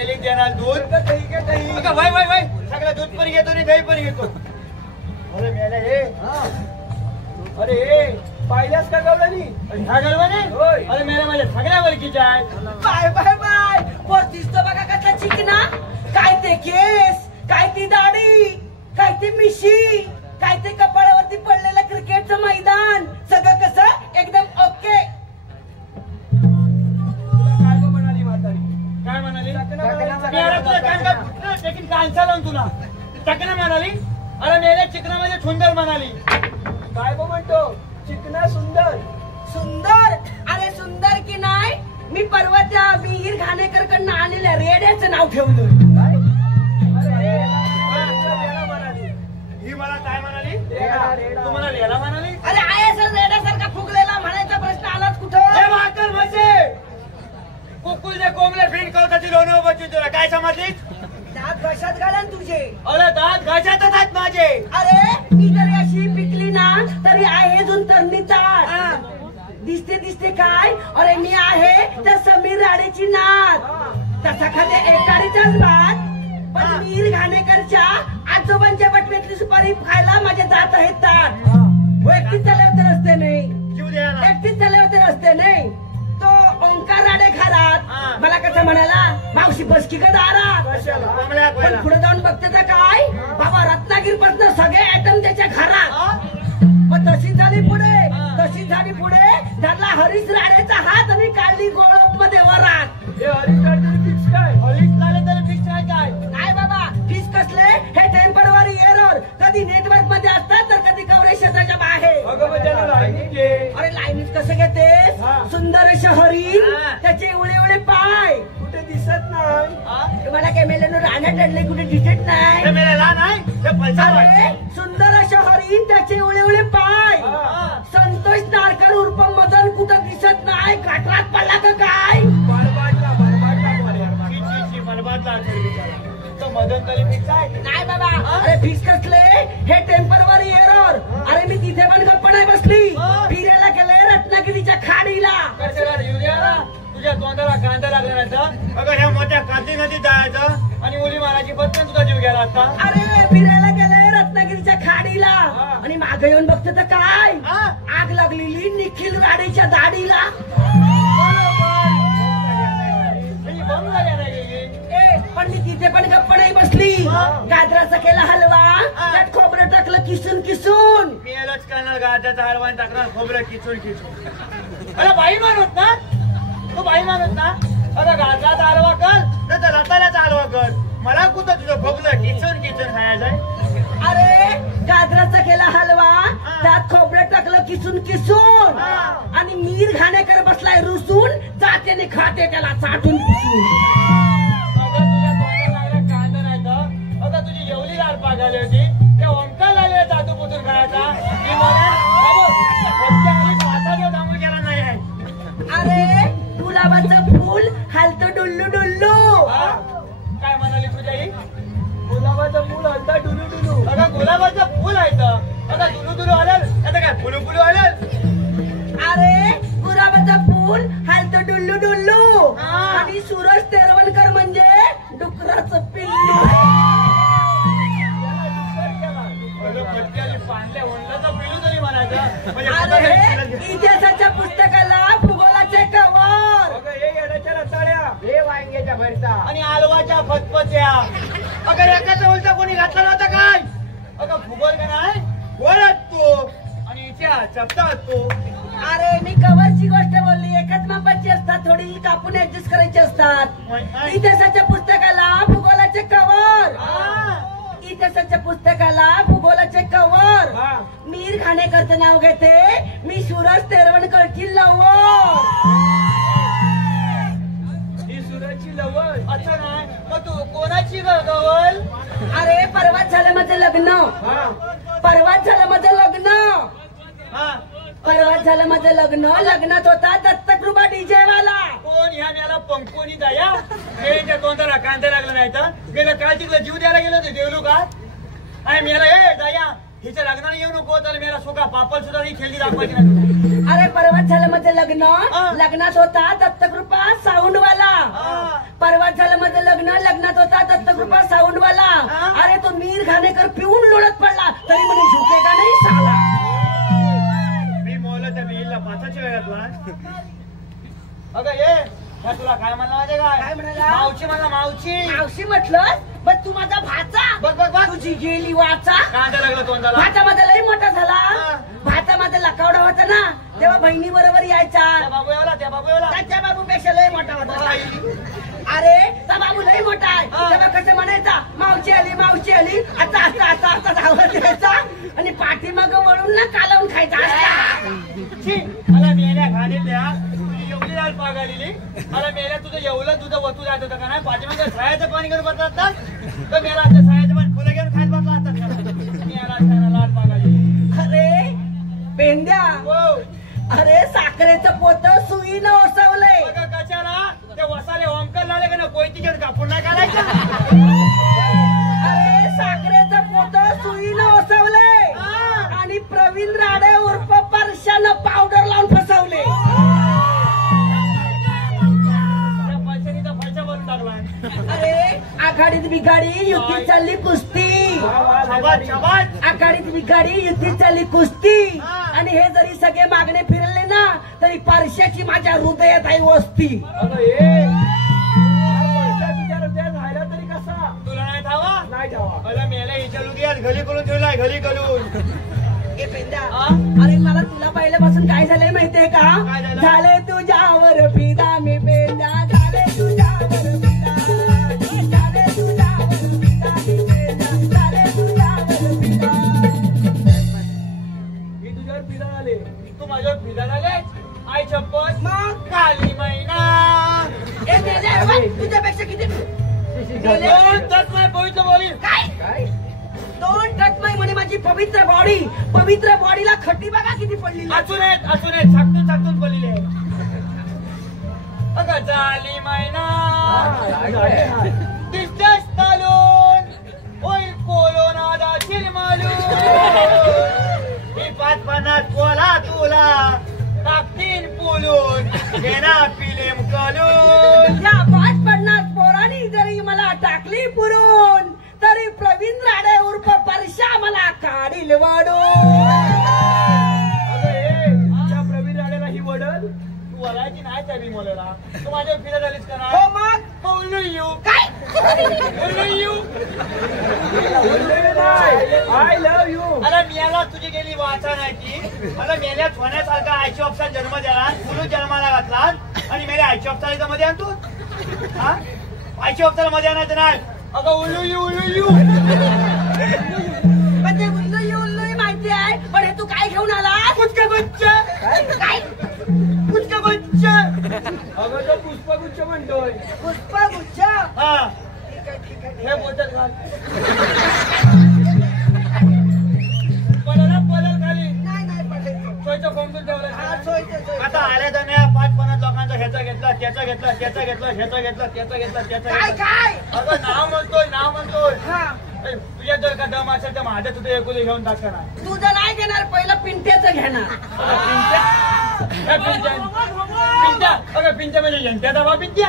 डेली देणार दूध अगं वय वय वय सगळं दूध पण घेतो आणि दही पण घेतो. अरे मेला हे अरे पाहिल्यास का गवळणी ह्या गरवाने होय. अरे मेला माझ्या सगळ्या वळखीच्या आहेत. बाय बाय बाय वर दिसतो बघा कसला चिकना, काय ते केस, काय ती दाढी, काय ती मिशी, काय ते कपाळावरती पडलेलं क्रिकेटचं मैदान, सगळं कसं एकदम ओके. काय गं म्हणाली म्हातारी? काय म्हणाली? चकना मी अरे तुला कान का फुटलं? लेकिन कांचा लावून तुला चकना म्हणाली. अरे मेल्या चिकनामध्ये सुंदर म्हणाली. काय गं म्हणतो? चिकना सुंदर सुंदर, अरे सुंदर की नाही, मी परवा त्या मिहीर घाणेकरकडनं आलेल्या रेड्याचं नाव ठेवलं. काय? अरे रेडा म्हणाली. ही मला काय म्हणाली? रेडा, रेडा. तू मला लेला म्हणाली. अरे आहे सर रेड्यासारखा फुगलेला म्हणायचा प्रश्न आलाच हे कुठं? म्हातार म्हशी कुकुलचे कोंबले फिन कवताची लोणं बच्ची तुला काय समजली? दात घशात घालन तुझे. अरे दात घशात आहेत माझे. अरे मी जरी अशी पिकली ना तरी आहे अजून तरणी ताट. दिसते दिसते काय, अरे मी आहे त्या समीर राणेची नात. तसा खाते एकाडीचाच भात, पण मीर घाणेकरच्या आजोबांच्या बटव्यातली सुपारी खायला माझे दात आहेत ताट. हो एकटीच चालले होते रस्ते नाही, जीव द्या ना. एकटीच चालले होते रस्ते नाही. तो ओंकार राणे घरात हा. मला कसं म्हणाला, मावशी बसकी का दारात. कशाला? कोंबड्या पण पहिला. पुढे जाऊन बघते तर काय, बाबा रत्नागिरीपासून सगळे आयटम त्याच्या घरात. हा? मग तशी झाली पुढे, तशी झाली पुढे, धरला हरीश राणेचा हात आणि काढली गोळप मध्ये वरात. हे हरिचंद्र फिक्स काय? हरीश लाले तरी फिक्स आहे काय? नाही बाबा, फीस कसले हे टेम्पररी एरर, कधी नेटवर्क मध्ये असतात तर कधी कव्हरेज क्षेत्राच्या बाहेर. अगं मग त्याला लाईनीत घे. अरे लाईनीत कसं घेतेस, हा. सुंदर हरीण, हा. त्याचे एवढे एवढे पाय. कुठे दिसत नाही. हा? तुम्हाला कॅमेल्यानं राहण्यात टडले कुठे डिटेक्ट नाही. हे मेले लहान आहे हे पैसा अरे सुंदर हरीण, त्याचे एवढे एवढे पाय. हा. संतोष नारकर उर्फ मदन कुठं दिसत नाही, गटरात पडला का काय. बरबादला बरबादला बरबादला तो मदन तरी फिक्स आहे. नाही बाबा, अरे फीस कसले हे टेम्पररी एरर. अरे मी तिथे पण गप्पा नाही बसली, फिरायला गेले रत्नागिरीच्या खाडीला. कशाला युरियाला तुझ्या तोंडाला कांदा लागला नाही. अगं ह्या मोठ्या कांदी नदीत जायचं आणि उडी मारायची पटकन तुझा जीव गेला असता. अरे फिरायला गेले रत्नागिरीच्या खाडीला आणि मागे येऊन बघते तर काय, हा? आग लागलेली निखिल राणेच्या दाढीला. म्हणजे बंद झाल्या नाही गेली. ए, पण मी तिथे पण गप्पा नाही बसली, गाजराचा केला हलवा, त्यात खोबरं टाकलं किसून किसून. मी यालाच करणार गाड्याचा हलवान टाकणार खोबरं किचून किचून. अरे बाई माणूस ना तू, बाई माणूस ना. अगं गाजराचा हलवा कर नाही तर रताळ्याचा हलवा कर. मला कुठं तुझं खोबरं किचून किचून खायचंय. अरे गाजराचा केला हलवा, त्यात खोबरं टाकलं किसून किसून, आणि मीर घाणेकर बसलाय रुसून, जात्याने खाते त्याला चाटून पुसून. अगं तुझ्या तोंडाला लागला कांदा नाही तर अगं तुझी जेवढी लाल पागाली होती त्या ओंकार लागले जादू पुतून खायचा. मी मला तांबूळ केला नाही आहे. अरे गुलाबाचं फूल हालतं डुल्लू डुल्लू. हा? काय म्हणाली तुझ्या आई? गुलाबाचं फुल हलता डुलू डुलू. अगं गुलाबाचं फुल आहे तर अगं दुलू दुलू आलं आता काय फुलू फुलू आलं. अरे गुलाबाचं फूल हालतं डुल्लू डुल्लू, हा. आणि सूरज तेरवणकर म्हणजे डुकराचं पिल्लू. पांढल्या वंडाचा पिलू तरी म्हणायचं. म्हणजे अरे कुठं इतिहासाच्या पुस्तकाला भूगोलाचे कवर. अगं हे येण्याच्या रताळ्या, हे वांग्याच्या भरता. आणि आलवाच्या फतफत्या. अगं एकाचा उलटा कोणी घातला नव्हता काय. अगं भूगोल का नाही बोलत तू आणि इतिहास चपतात तू. अरे मी कवरची गोष्ट बोलली, एकच मापाची असतात, थोडी कापून ऍडजस्ट करायची असतात. इतिहासाच्या पुस्तकाला भूगोलाचे कवर. इतिहासाच्या पुस्तकाला भूगोलाचे कवर. हा. मीर घाणेकरचं नाव घेते, मी सूरज तेरवणकरची लवकर. ही सुराची लवळ. असं नाही मग तू कोणाची गवल. अरे परवाच झालं माझं लग्न, हा. परवाच झालं माझं लग्न, हा परवाच झालं माझं लग्न. लग्नात होता दत्तकृपा डीजे वाला. कोण ह्या मला पंकोनी दया. मेच्या तोंडाला कांदा लागला नाही तर गेलं काल तिकडे जीव द्यायला गेलो होते देवलू का. अरे मेला ए दया हिच्या लग्नाला येऊ नको तर मेला सोका पापल सुद्धा ही खेळली दाखवायची नाही. अरे परवाच झालं माझं लग्न, हा. लग्नात होता दत्तकृपा साऊंड वाला. हा. परवाच झालं माझं लग्न. लग्नात होता दत्तकृपा साऊंडवाला. अरे तो मीर घाणेकर पिऊन लोळत पडला तरी म्हणे झुके का नाही साला. मी मोल तर मी पाचाची वेळातला. अगं ये तुला काय म्हणला माहिती काय म्हणाला? मावशी म्हणला मावशी. मावशी म्हटलं पण तू माझा भाचा. बघ बघ बघ तुझी गेली वाचा. कांदा लागला तोंडाला. भाचा माझा लई मोठा झाला. भाचा माझा लकावडा होता ना तेव्हा बहिणी बरोबर यायचा. त्या बाबू एवढा त्या बाबू एवढा त्याच्या बाबूपेक्षा लई मोठा होता. अरे त्या बाबू लई मोठा आहे. तेव्हा कसं म्हणायचा मावशी आली मावशी आली. आता आता आता आता धावत यायचा आणि पाठीमाग वळून ना कालवून खायचा. मला मेल्या घाणीतल्या तुझी एवढी लाल पाग आलेली. मला मेल्या तुझं एवढं तुझं वतू जात होतं का नाही. पाठीमागे सायाचं पाणी घेऊन बसला असतात तर मेला आता सायाचं पाणी फुलं घेऊन खायला बसला असतात. मेला लाल पाग आलेली. अरे पेंड्या हो अरे साखरेचं पोत सुईनं ओसवलंय. बघा कशाला ते वसाले ओमकार लावले का ना कोयती घेऊन कापून नाही काढायचा. अरे साखरेचं पोत सुईनं ओसवलंय आणि प्रवीण राडे उर्फ परशानं पावडर लावून फसवले. पैशाचा पैसा बनून टाकला. अरे आघाडीत बिघाडी युती चालली कुस्ती. शाबास शाबास. आघाडीत बिघाडी युती चालली कुस्ती. आणि हे जरी सगळे मागणे फिरले ना तरी परशाची माझ्या हृदयात आहे वस्ती. राहिला तरी कसा तुला नाही धावा नाही जावा. मला मेल्या हिच्या लुगियात घली करून ठेवलाय घली करून. ए पेंड्या, अरे मला तुला पहिल्यापासून काय झालंय माहितीये का? काय झालं? झाले तुझ्यावर फिदा मी पेंड्या. झाले तुझ्यावर फिदा. झाले तुझ्यावर फिदा मी पेंड्या. झाले तुझ्यावर फिदा. मी तुझ्यावर पिढा आले. तू माझ्यावर फिदा झाले आई चप्पल मग काली महिना. ए पेंड्या, बघ, तुझ्यापेक्षा किती दोन तक नाही पवित्र बोली. काय काय 2 टक्के म्हणे माझी पवित्र बॉडी. पवित्र बॉडीला खड्डी बघा किती पडली. असून आहेत साकटून साकटून बोललेले. अगं झाली महिना दिसतेस चालून होईल कोलोना दाशील मालून. ही 5-50 कोला तुला टाकतीन पुलून घेना पिलेम कलून. या 5-50 पोरांनी जरी मला टाकली पुरून तरी प्रवीण राडे उर्फ परशा मला काढील वडून. त्या प्रवीण राणेला ही वडल तू वरायची नाही त्या भीमोलेला. तू माझ्या फिरा झालीस का हो नाही. मग बोलू येऊ काय बोलू येऊ. I love you. मला मियाला तुझी गेली वाचा नाही ती. मला मेल्यात होण्यासारखा आयची ऑप्शा जन्म दिला मुलू जन्माला घातला आणि मेल्या आयची ऑप्शा मध्ये आणतो. हा आयची ऑप्शा मध्ये आणायचं नाही. अगं उल्लू यू म्हणजे उल्लू माहिती आहे पण हे तू काय घेऊन आला. कुचका गुच्च काय कुचका गुच्च. अगं तो पुष्पगुच्छ म्हणतोय. पुष्पगुच्छ. हा ठीक आहे ठीक आहे हे बोटल घाल. पडल खाली नाही नाही पडायचं. सोयचं कोंबून हा ठेवलं. सोयचं आता आल्या तर नाही 5-50 लोकांचा ह्याचा घेतला त्याचा घेतला त्याचा घेतला ह्याचा घेतला त्याचा घेतला त्याचा काय घेतला. काय अगं नाव म्हणतोय. हा ए, तुझ्या जर का दम असेल तर माझ्या तुझे एकुले घेऊन टाका ना. तुझं नाही घेणार पहिलं पिंट्याचं घेणार. पिंच्या म्हणजे यंत्या दबा पिंच्या.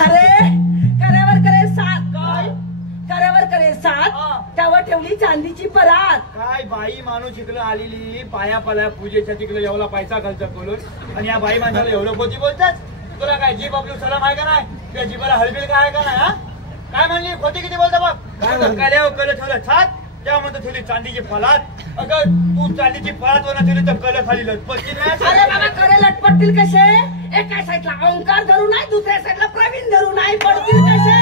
अरे करावर करे साथ. काय करावर करे साथ. हा. त्यावर ठेवली चांदीची परात. काय बाई माणूस इकडं आलेली पाया पाल्या पूजेच्या तिकडे एवढा पैसा खर्च करून आणि या बाई माणसाला एवढं खोटी बोलतात. तुला काय जीप आपली सलाम आहे का नाही. त्या जीपाला हलबिल काय आहे का नाही. हा काय म्हणली खोटी किती बोलता बघ. कल्यावर कल ठेवलं छात तेव्हा म्हणतो ठेवली चांदीची फलात. अगं तू चांदीची फलात वर ठेवली तर कल खाली लटपटची नाही. अरे बाबा करे लटपटतील कसे. एका साईडला ओंकार धरून नाही दुसऱ्या साईडला प्रवीण धरून नाही पडतील कसे.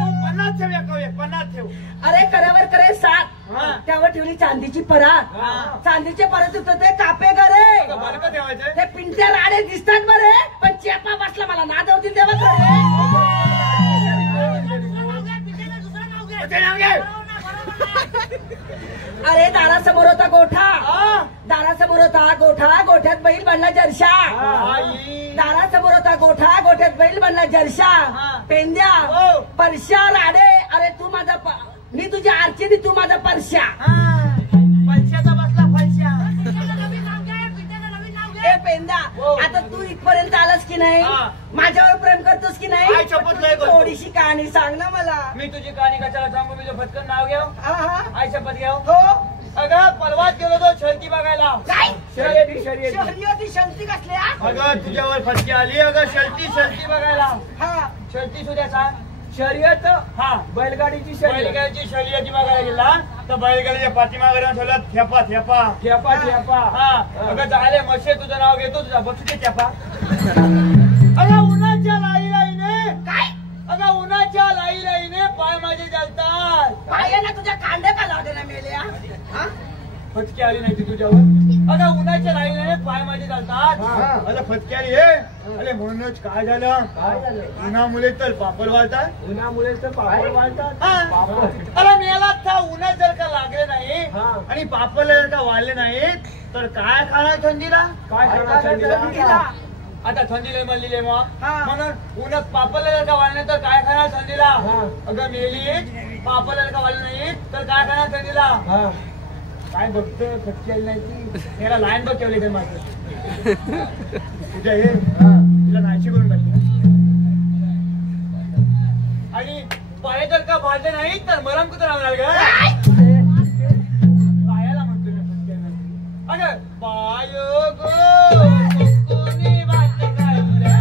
तू 50 ठेव एका 50 ठेव. अरे करावर करे साथ. हा. त्यावर ठेवली चांदीची परात. हा. चांदीचे परत होतं ते कापे करे. बालका ठेवायचंय. ते पिंट्या राडे दिसतात बरे पण चेपा बसला मला नादवतील तेव्हा करे. ते नाव घे. अरे दारासमोर होता गोठा. हा. दारासमोर होता गोठा. गोठ्यात बैल बनला जरशा. आई. दारासमोर होता गोठा. गोठ्यात बैल बनला जरशा. हा. पेंद्या हो. परशा राडे. अरे तू माझा मी तुझी आरची तू माझा परशा. पैशाचा बसला पैसा. ए पेंदा हो. आता तू इथपर्यंत आलास की नाही हा. माझ्यावर प्रेम करतोस की नाही काय शपथ नाही करतो. थोडीशी कहाणी सांग ना मला मी तुझी कहाणी कशाला सांगू मी फटकन नाव घेऊ हा हा आई शपथ घेऊ हो अगं परवाच गेलो तो शर्ती बघायला काय शर्यती शर्यती शर्ती कसल्या अगं तुझ्यावर फटकी आली अगं शर्ती बघायला हा शर्ती सुद्धा सांग शर्यत हा बैलगाडीची शर्यत बैलगाडीची शर्यती बघायला गेला तर बैलगाडीच्या पाठीमागे राहून ठेवला थेपा ठेपा हा अगं झाले मशे तुझं नाव घेतो तुझा बघ किती थेपा अगं उन्हाच्या लाईने काय अगं उन्हाच्या लाईने पाय माझे जलतात पायाला तुझ्या कांड्या का लावले ना मेल्या हा? फटकी आली नाही ती तुझ्यावर अगं उन्हाच्या लाईने पाय माझे जलतात हा. अगं फटकी आली हे अरे म्हणूनच काय झालं काय झालं उन्हामुळे तर पापड वाळतात उन्हामुळे तर पापड वाळतात हा. पापड अरे मेला था उन्हात जर का लागले नाही हा. आणि पापड जर का वाढले नाहीत तर काय खाणार थंडीला काय खाणार थंडीला? आता थंडीला म्हणलेले मग हा. म्हणून उन्हात पापड जर का वाढले तर काय खाणार थंडीला हा. अगं मेली पापड जर का वाढले नाहीत तर काय खाणार थंडीला हा. काय बघतोय फटकी आली नाही ती त्याला लाईन बघ ठेवली माझं तुझ्या हे तिला नाहीशी करून टाकली आणि पाय जर का भाजले नाही तर मरम कुठं राहणार ग पायाला म्हणतो मी फटकी आली नाही. अगं पाय गो कोणी वाट खाल्ल्या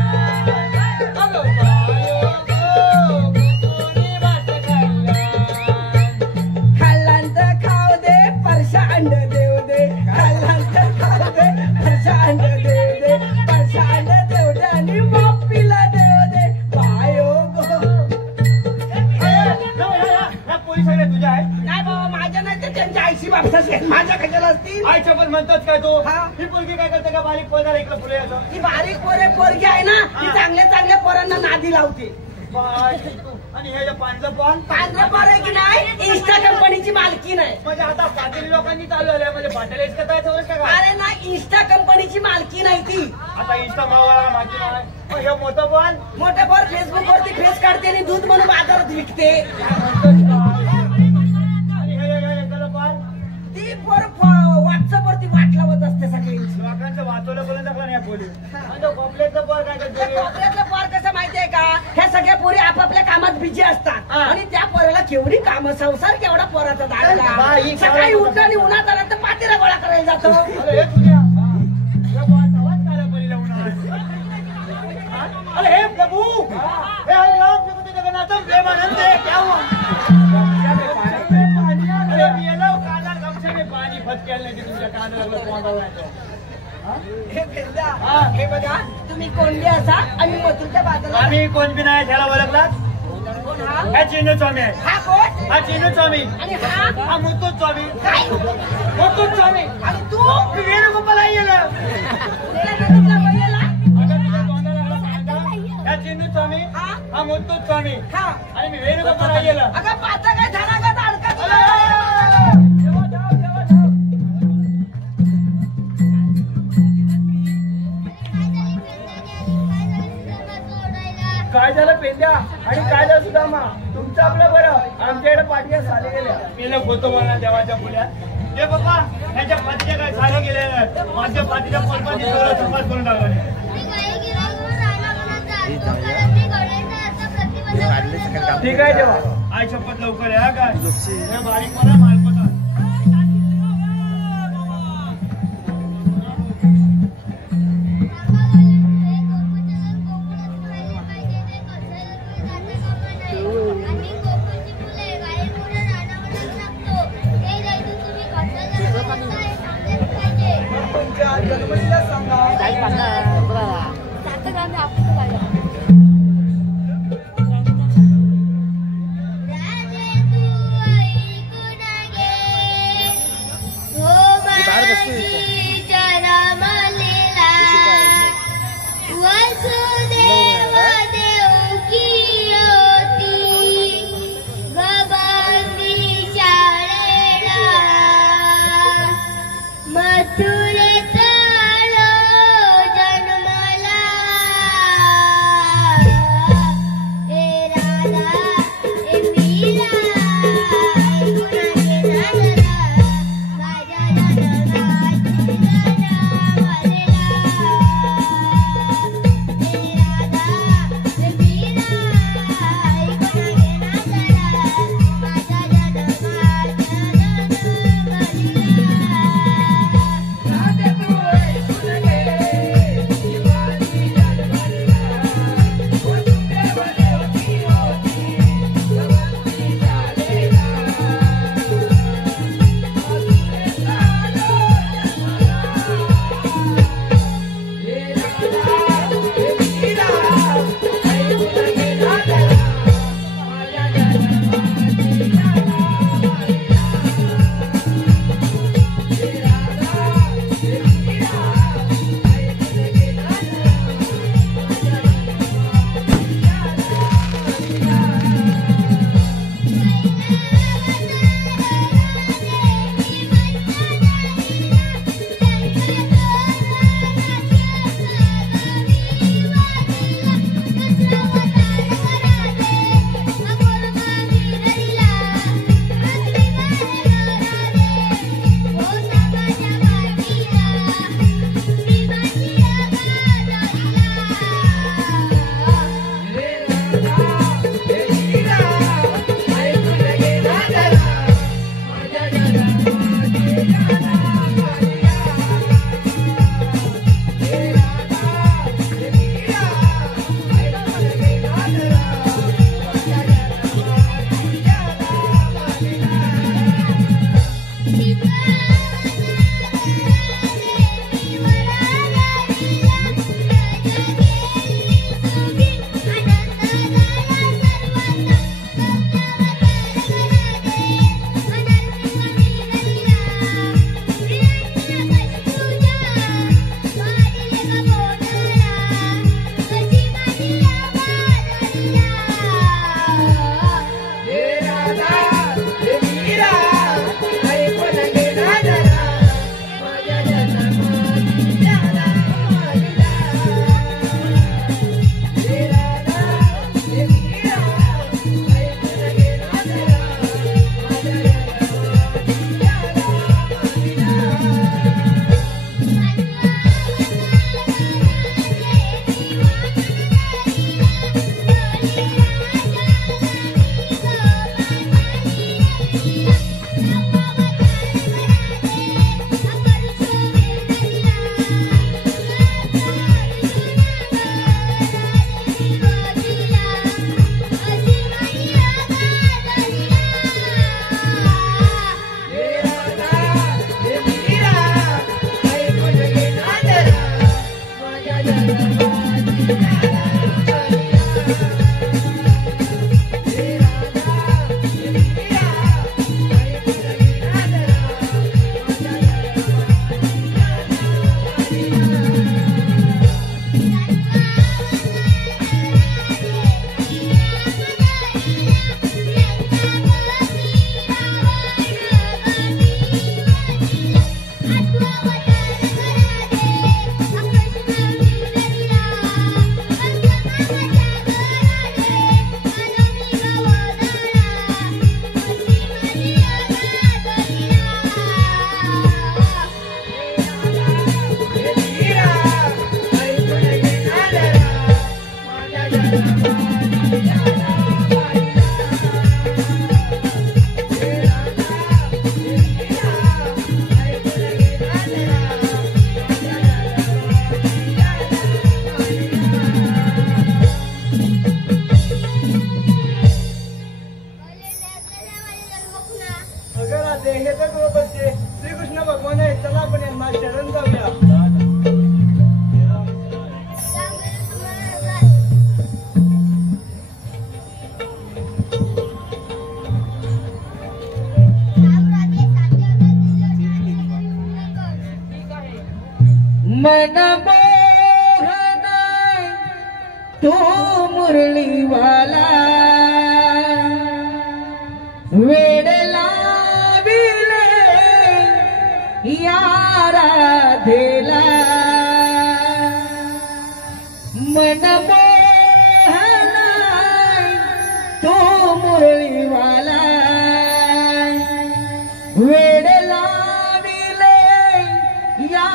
अगं पाय गो कोणी वाट खाल्ल्या खाल्लांत खाऊ दे परशा अंड देऊ दे खाल्लांत खाऊ दे परशा अंड देऊ दे परशा अंड देऊ दे आणि बाप्पीला देऊ दे पायो गो ह्या पोलीस आहे तुझ्या आहे नाही बाबा माझ्या नाही ते त्यांच्या आईशी बापसाची आहेत. माझ्या कशाला असतील आईच्या पण म्हणतात काय तो हा. ही पोरगी काय करते का बारीक पोरगा इकडे पुढे यायचं ती बारीक पोरगी आहे ना ती हा. चांगल्या पोरांना नादी लावते आणि हे जे पांढरं पण पांढरं पोर आहे की नाही इन्स्टा कंपनीची मालकी नाही म्हणजे आता पाटील लोकांनी चालू आलंय म्हणजे पाटील इतकं काय ठेवलं का काय? अरे ना इन्स्टा कंपनीची मालकी नाही ती आता इंस्टा मावाला माहिती नाही पण हे मोठं पण मोठे पोर फेसबुक वरती फेस काढते आणि दूध म्हणून बाजारात विकते आणि हे त्याला पण ती पोर व्हॉट्सअप वरती वाट लावत असते सगळी लोकांचं वाचवलं पर्यंत पण या पोलीस आणि तो कॉम्प्लेटचं पण काय करते कोपऱ्यातलं पोर कसं माहितीये का ह्या सगळ्या पोरी आपापल्या कामात बिझी असतात हा. आणि त्या पोराला केवढी कामं संसार केवढा पोराचा दाखला बाई, सकाळी उठलं आणि उन्हात आला तर पातीला गोळा करायला जातो अरे हे तुझ्या या वातावरण काला पडलेलं उन्हाळ्यात. हा? अरे हे प्रभू हे हरे राम जगत जगन्नाथम प्रेमानंद क्या हुआ अरे मी येलो कानार गमछे में पाणी फटकेल नाही तुझ्या कानाला तोंडाला येतो. हा? हे फिरला. हा. हे बघा तुम्ही कोणली असा आणि मथुरच्या बाजूला आम्ही कोण बी नाही त्याला ओळखला कोण हा हा चिनू स्वामी आहे हा कोण हा चिनू स्वामी आणि हा हा मुत्तूत स्वामी काय मुत्तूत स्वामी आणि तू मी वेणुगोपाला गेलं तुला बघायला अगं तुझ्या तोंडाला लागला कांदा. हा चिनू स्वामी हा हा मुत्तूत स्वामी हा आणि मी वेणुगोपाला गेलं अगं पाचा काय झाला का अडका तुला देवा धाव, देवा धाव. काय झालं पेंद्या आणि काय झालं सुदामा तुमचं आपलं बरं आमच्याकडे पाठीया साले गेल्या मी लोक होतो मला देवाच्या पुण्यात हे बाबा ह्याच्या पाठीच्या काय सारे गेले माझ्या पाठीच्या पोलपाची सगळं तपास करून टाकला ठीक आहे देवा आई शपथ लवकर या काय हे बारीक मला मालपत मथुरेत आलो जन्मला मनमोहन तू मुरलीवाला वेड लाविले या राधेला मनमोहन तू मुरलीवाला वेड लाविले या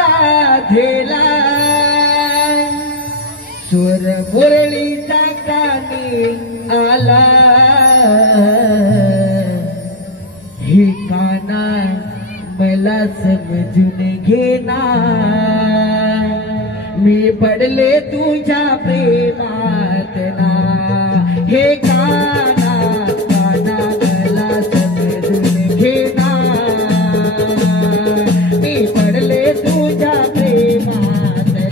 राधेला स्वर मुरलीचा कानी आला हे काना मला समजून घेना मी पडले तुझ्या प्रेमात ना हे काना काना मला समजून घेना मी पडले तुझ्या प्रेमात ना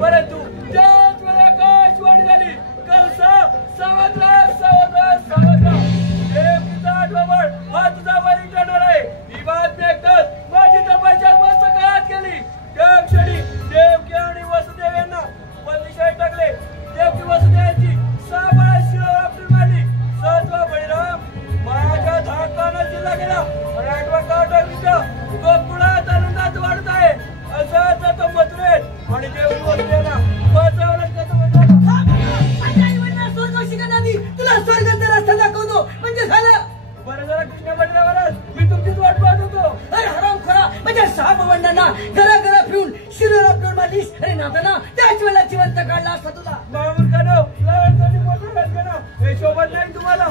परंतु त्याच वेळा आकाशवाणी झाली कौसा समुद्र समुद्र समुद्र देवकीचा आठवण हा तुझा बळी ठरणार आहे ही बातमी ऐकताच माझी तपायच्या मस्त काळात गेली त्या क्षणी देवकी आणि वसुदेव यांना बंदिशाळेत टाकले देवकी वसुदेवांची साबाळ शिळा मारली सातवा बळीराम माझ्या धाकानं जिल्हा गेला आणि आठवा कावटा गोकुळात आनंदात वाढत आहे असाच तो मथुरेत आणि देवकी वसुदेवांना वाचवलं कसं म्हणतात तुला स्वर्गाचा रस्ता दाखवतो म्हणजे झालं बरं जरा कृष्ण बंडरावरच मी तुमचीच वाट पाहत होतो अरे हराम खरा म्हणजे सहा बंडांना घरा घरा फिरून शिरोला फिरून मारलीस अरे नाताना त्याच वेळेला जिवंत काढला असता तुला मामूर काढव लहान मोठं हे शोभत नाही तुम्हाला